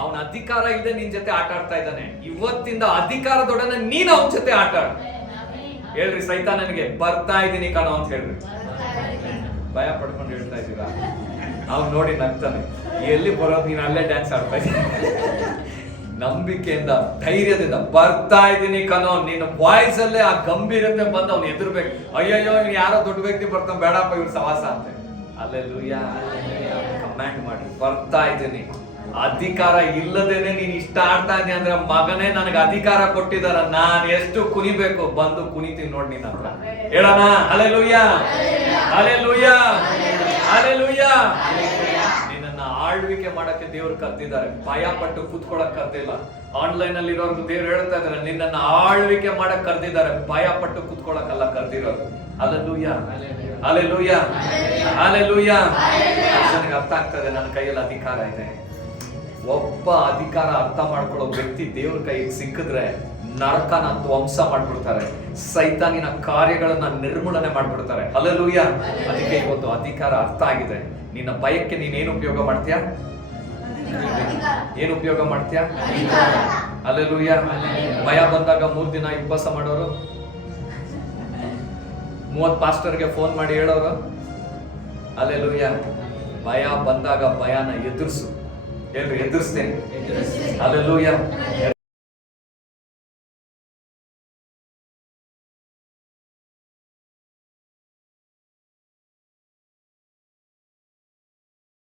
ಅವನ ಅಧಿಕಾರ ಇಲ್ಲದೆ ನಿನ್ ಜೊತೆ ಆಟ ಆಡ್ತಾ ಇದ್ದಾನೆ. ಇವತ್ತಿಂದ ಅಧಿಕಾರದೊಡನೆ ನೀನು ಅವನ ಜೊತೆ ಆಟ ಆಡ. ಹೇಳ್ರಿ ಸೈತಾನನಿಗೆ ಬರ್ತಾ ಇದ್ದೀನಿ ಕಣೋ ಅಂತ ಹೇಳ್ರಿ. ಭಯ ಪಡ್ಕೊಂಡು ಹೇಳ್ತಾ ಇದ್ದೀರಾ? ಅವ್ನು ನೋಡಿ ನಗ್ತಾನೆ. ಎಲ್ಲಿ ಬರೋದು, ನೀನು ಅಲ್ಲೇ ಡ್ಯಾನ್ಸ್ ಆಡ್ತಾ ಇದ್ದೀನಿ. ನಂಬಿಕೆಯಿಂದ ಧೈರ್ಯದಿಂದ ಬರ್ತಾ ಇದ್ದೀನಿ ಕಣೋ, ನಿನ್ನ ವಾಯ್ಸ್ ಅಲ್ಲೇ ಆ ಗಂಭೀರತೆ ಬಂದು ಅವ್ನು ಎದುರ್ಬೇಕು. ಅಯ್ಯಯ್ಯೋ ಯಾರೋ ದೊಡ್ಡ ವ್ಯಕ್ತಿ ಬರ್ತಾನೆ, ಬೇಡಪ್ಪ ಇವ್ರ ಸವಾಸ ಅಂತ. ಅಲ್ಲೆಲೂಯಾ. ಕಮ್ಯಾಂಡ್ ಮಾಡಿ, ಬರ್ತಾ ಇದ್ದೀನಿ. ಅಧಿಕಾರ ಇಲ್ಲದೇನೆ ನೀನ್ ಇಷ್ಟ ಆಡ್ತಾ ಇದ್ದೀನಿ ಅಂದ್ರೆ, ಮಗನೇ ನನಗೆ ಅಧಿಕಾರ ಕೊಟ್ಟಿದಾರ, ನಾನ್ ಎಷ್ಟು ಕುಣಿಬೇಕು, ಬಂದು ಕುಣಿತೀನಿ ನೋಡಿ ನಿನ್ನ ಹತ್ರ. ಹೇಳೋಣ ಹಲ್ಲೆಲೂಯಾ, ಹಲ್ಲೆಲೂಯಾ, ಹಲ್ಲೆಲೂಯಾ. ನಿನ್ನನ್ನ ಆಳ್ವಿಕೆ ಮಾಡಕ್ಕೆ ದೇವ್ರು ಕರ್ದಿದ್ದಾರೆ, ಭಯ ಪಟ್ಟು ಕೂತ್ಕೊಳಕ್ ಕರ್ದಿಲ್ಲ. ಆನ್ಲೈನ್ ಅಲ್ಲಿ ಇರೋರ್ಗು ದೇವ್ರು ಹೇಳ್ತಾ ಇದಾರೆ, ನಿನ್ನನ್ನ ಆಳ್ವಿಕೆ ಮಾಡಕ್ ಕರ್ದಿದ್ದಾರೆ, ಭಯ ಪಟ್ಟು ಕೂತ್ಕೊಳಕಲ್ಲ ಕರ್ದಿರೋರು. Hallelujah, hallelujah, hallelujah. ನನಗೆ ಅರ್ಥ ಆಗ್ತದೆ, ನನ್ನ ಕೈಯಲ್ಲಿ ಅಧಿಕಾರ ಇದೆ. ಒಬ್ಬ ಅಧಿಕಾರ ಅರ್ಥ ಮಾಡ್ಕೊಳ್ಳೋ ವ್ಯಕ್ತಿ ದೇವ್ರ ಕೈಗೆ ಸಿಕ್ಕಿದ್ರೆ ನರಕನ ಧ್ವಂಸ ಮಾಡ್ಬಿಡ್ತಾರೆ, ಸೈತಾನಿನ ಕಾರ್ಯಗಳನ್ನ ನಿರ್ಮೂಲನೆ ಮಾಡ್ಬಿಡ್ತಾರೆ. ಹಲ್ಲೆಲೂಯಾ. ಅದಕ್ಕೆ ಇವತ್ತು ಅಧಿಕಾರ ಅರ್ಥ ಆಗಿದೆ. ನಿನ್ನ ಭಯಕ್ಕೆ ನೀನೇನು ಉಪಯೋಗ ಮಾಡ್ತೀಯಾ? ಏನು ಉಪಯೋಗ ಮಾಡ್ತೀಯಾ? ಹಲ್ಲೆಲೂಯಾ. ಭಯ ಬಂದಾಗ 3 ದಿನ ಉಪವಾಸ ಮಾಡೋರು, 30 ಪಾಸ್ಟರ್ಗೆ ಫೋನ್ ಮಾಡಿ ಹೇಳೋರು. ಹಲ್ಲೆಲೂಯಾ. ಭಯ ಬಂದಾಗ ಭಯನ ಎದುರಿಸು. ಹೇಳ್ರಿ, ಎದುರಿಸ್ತೇನೆ. ಹಲ್ಲೆಲೂಯಾ.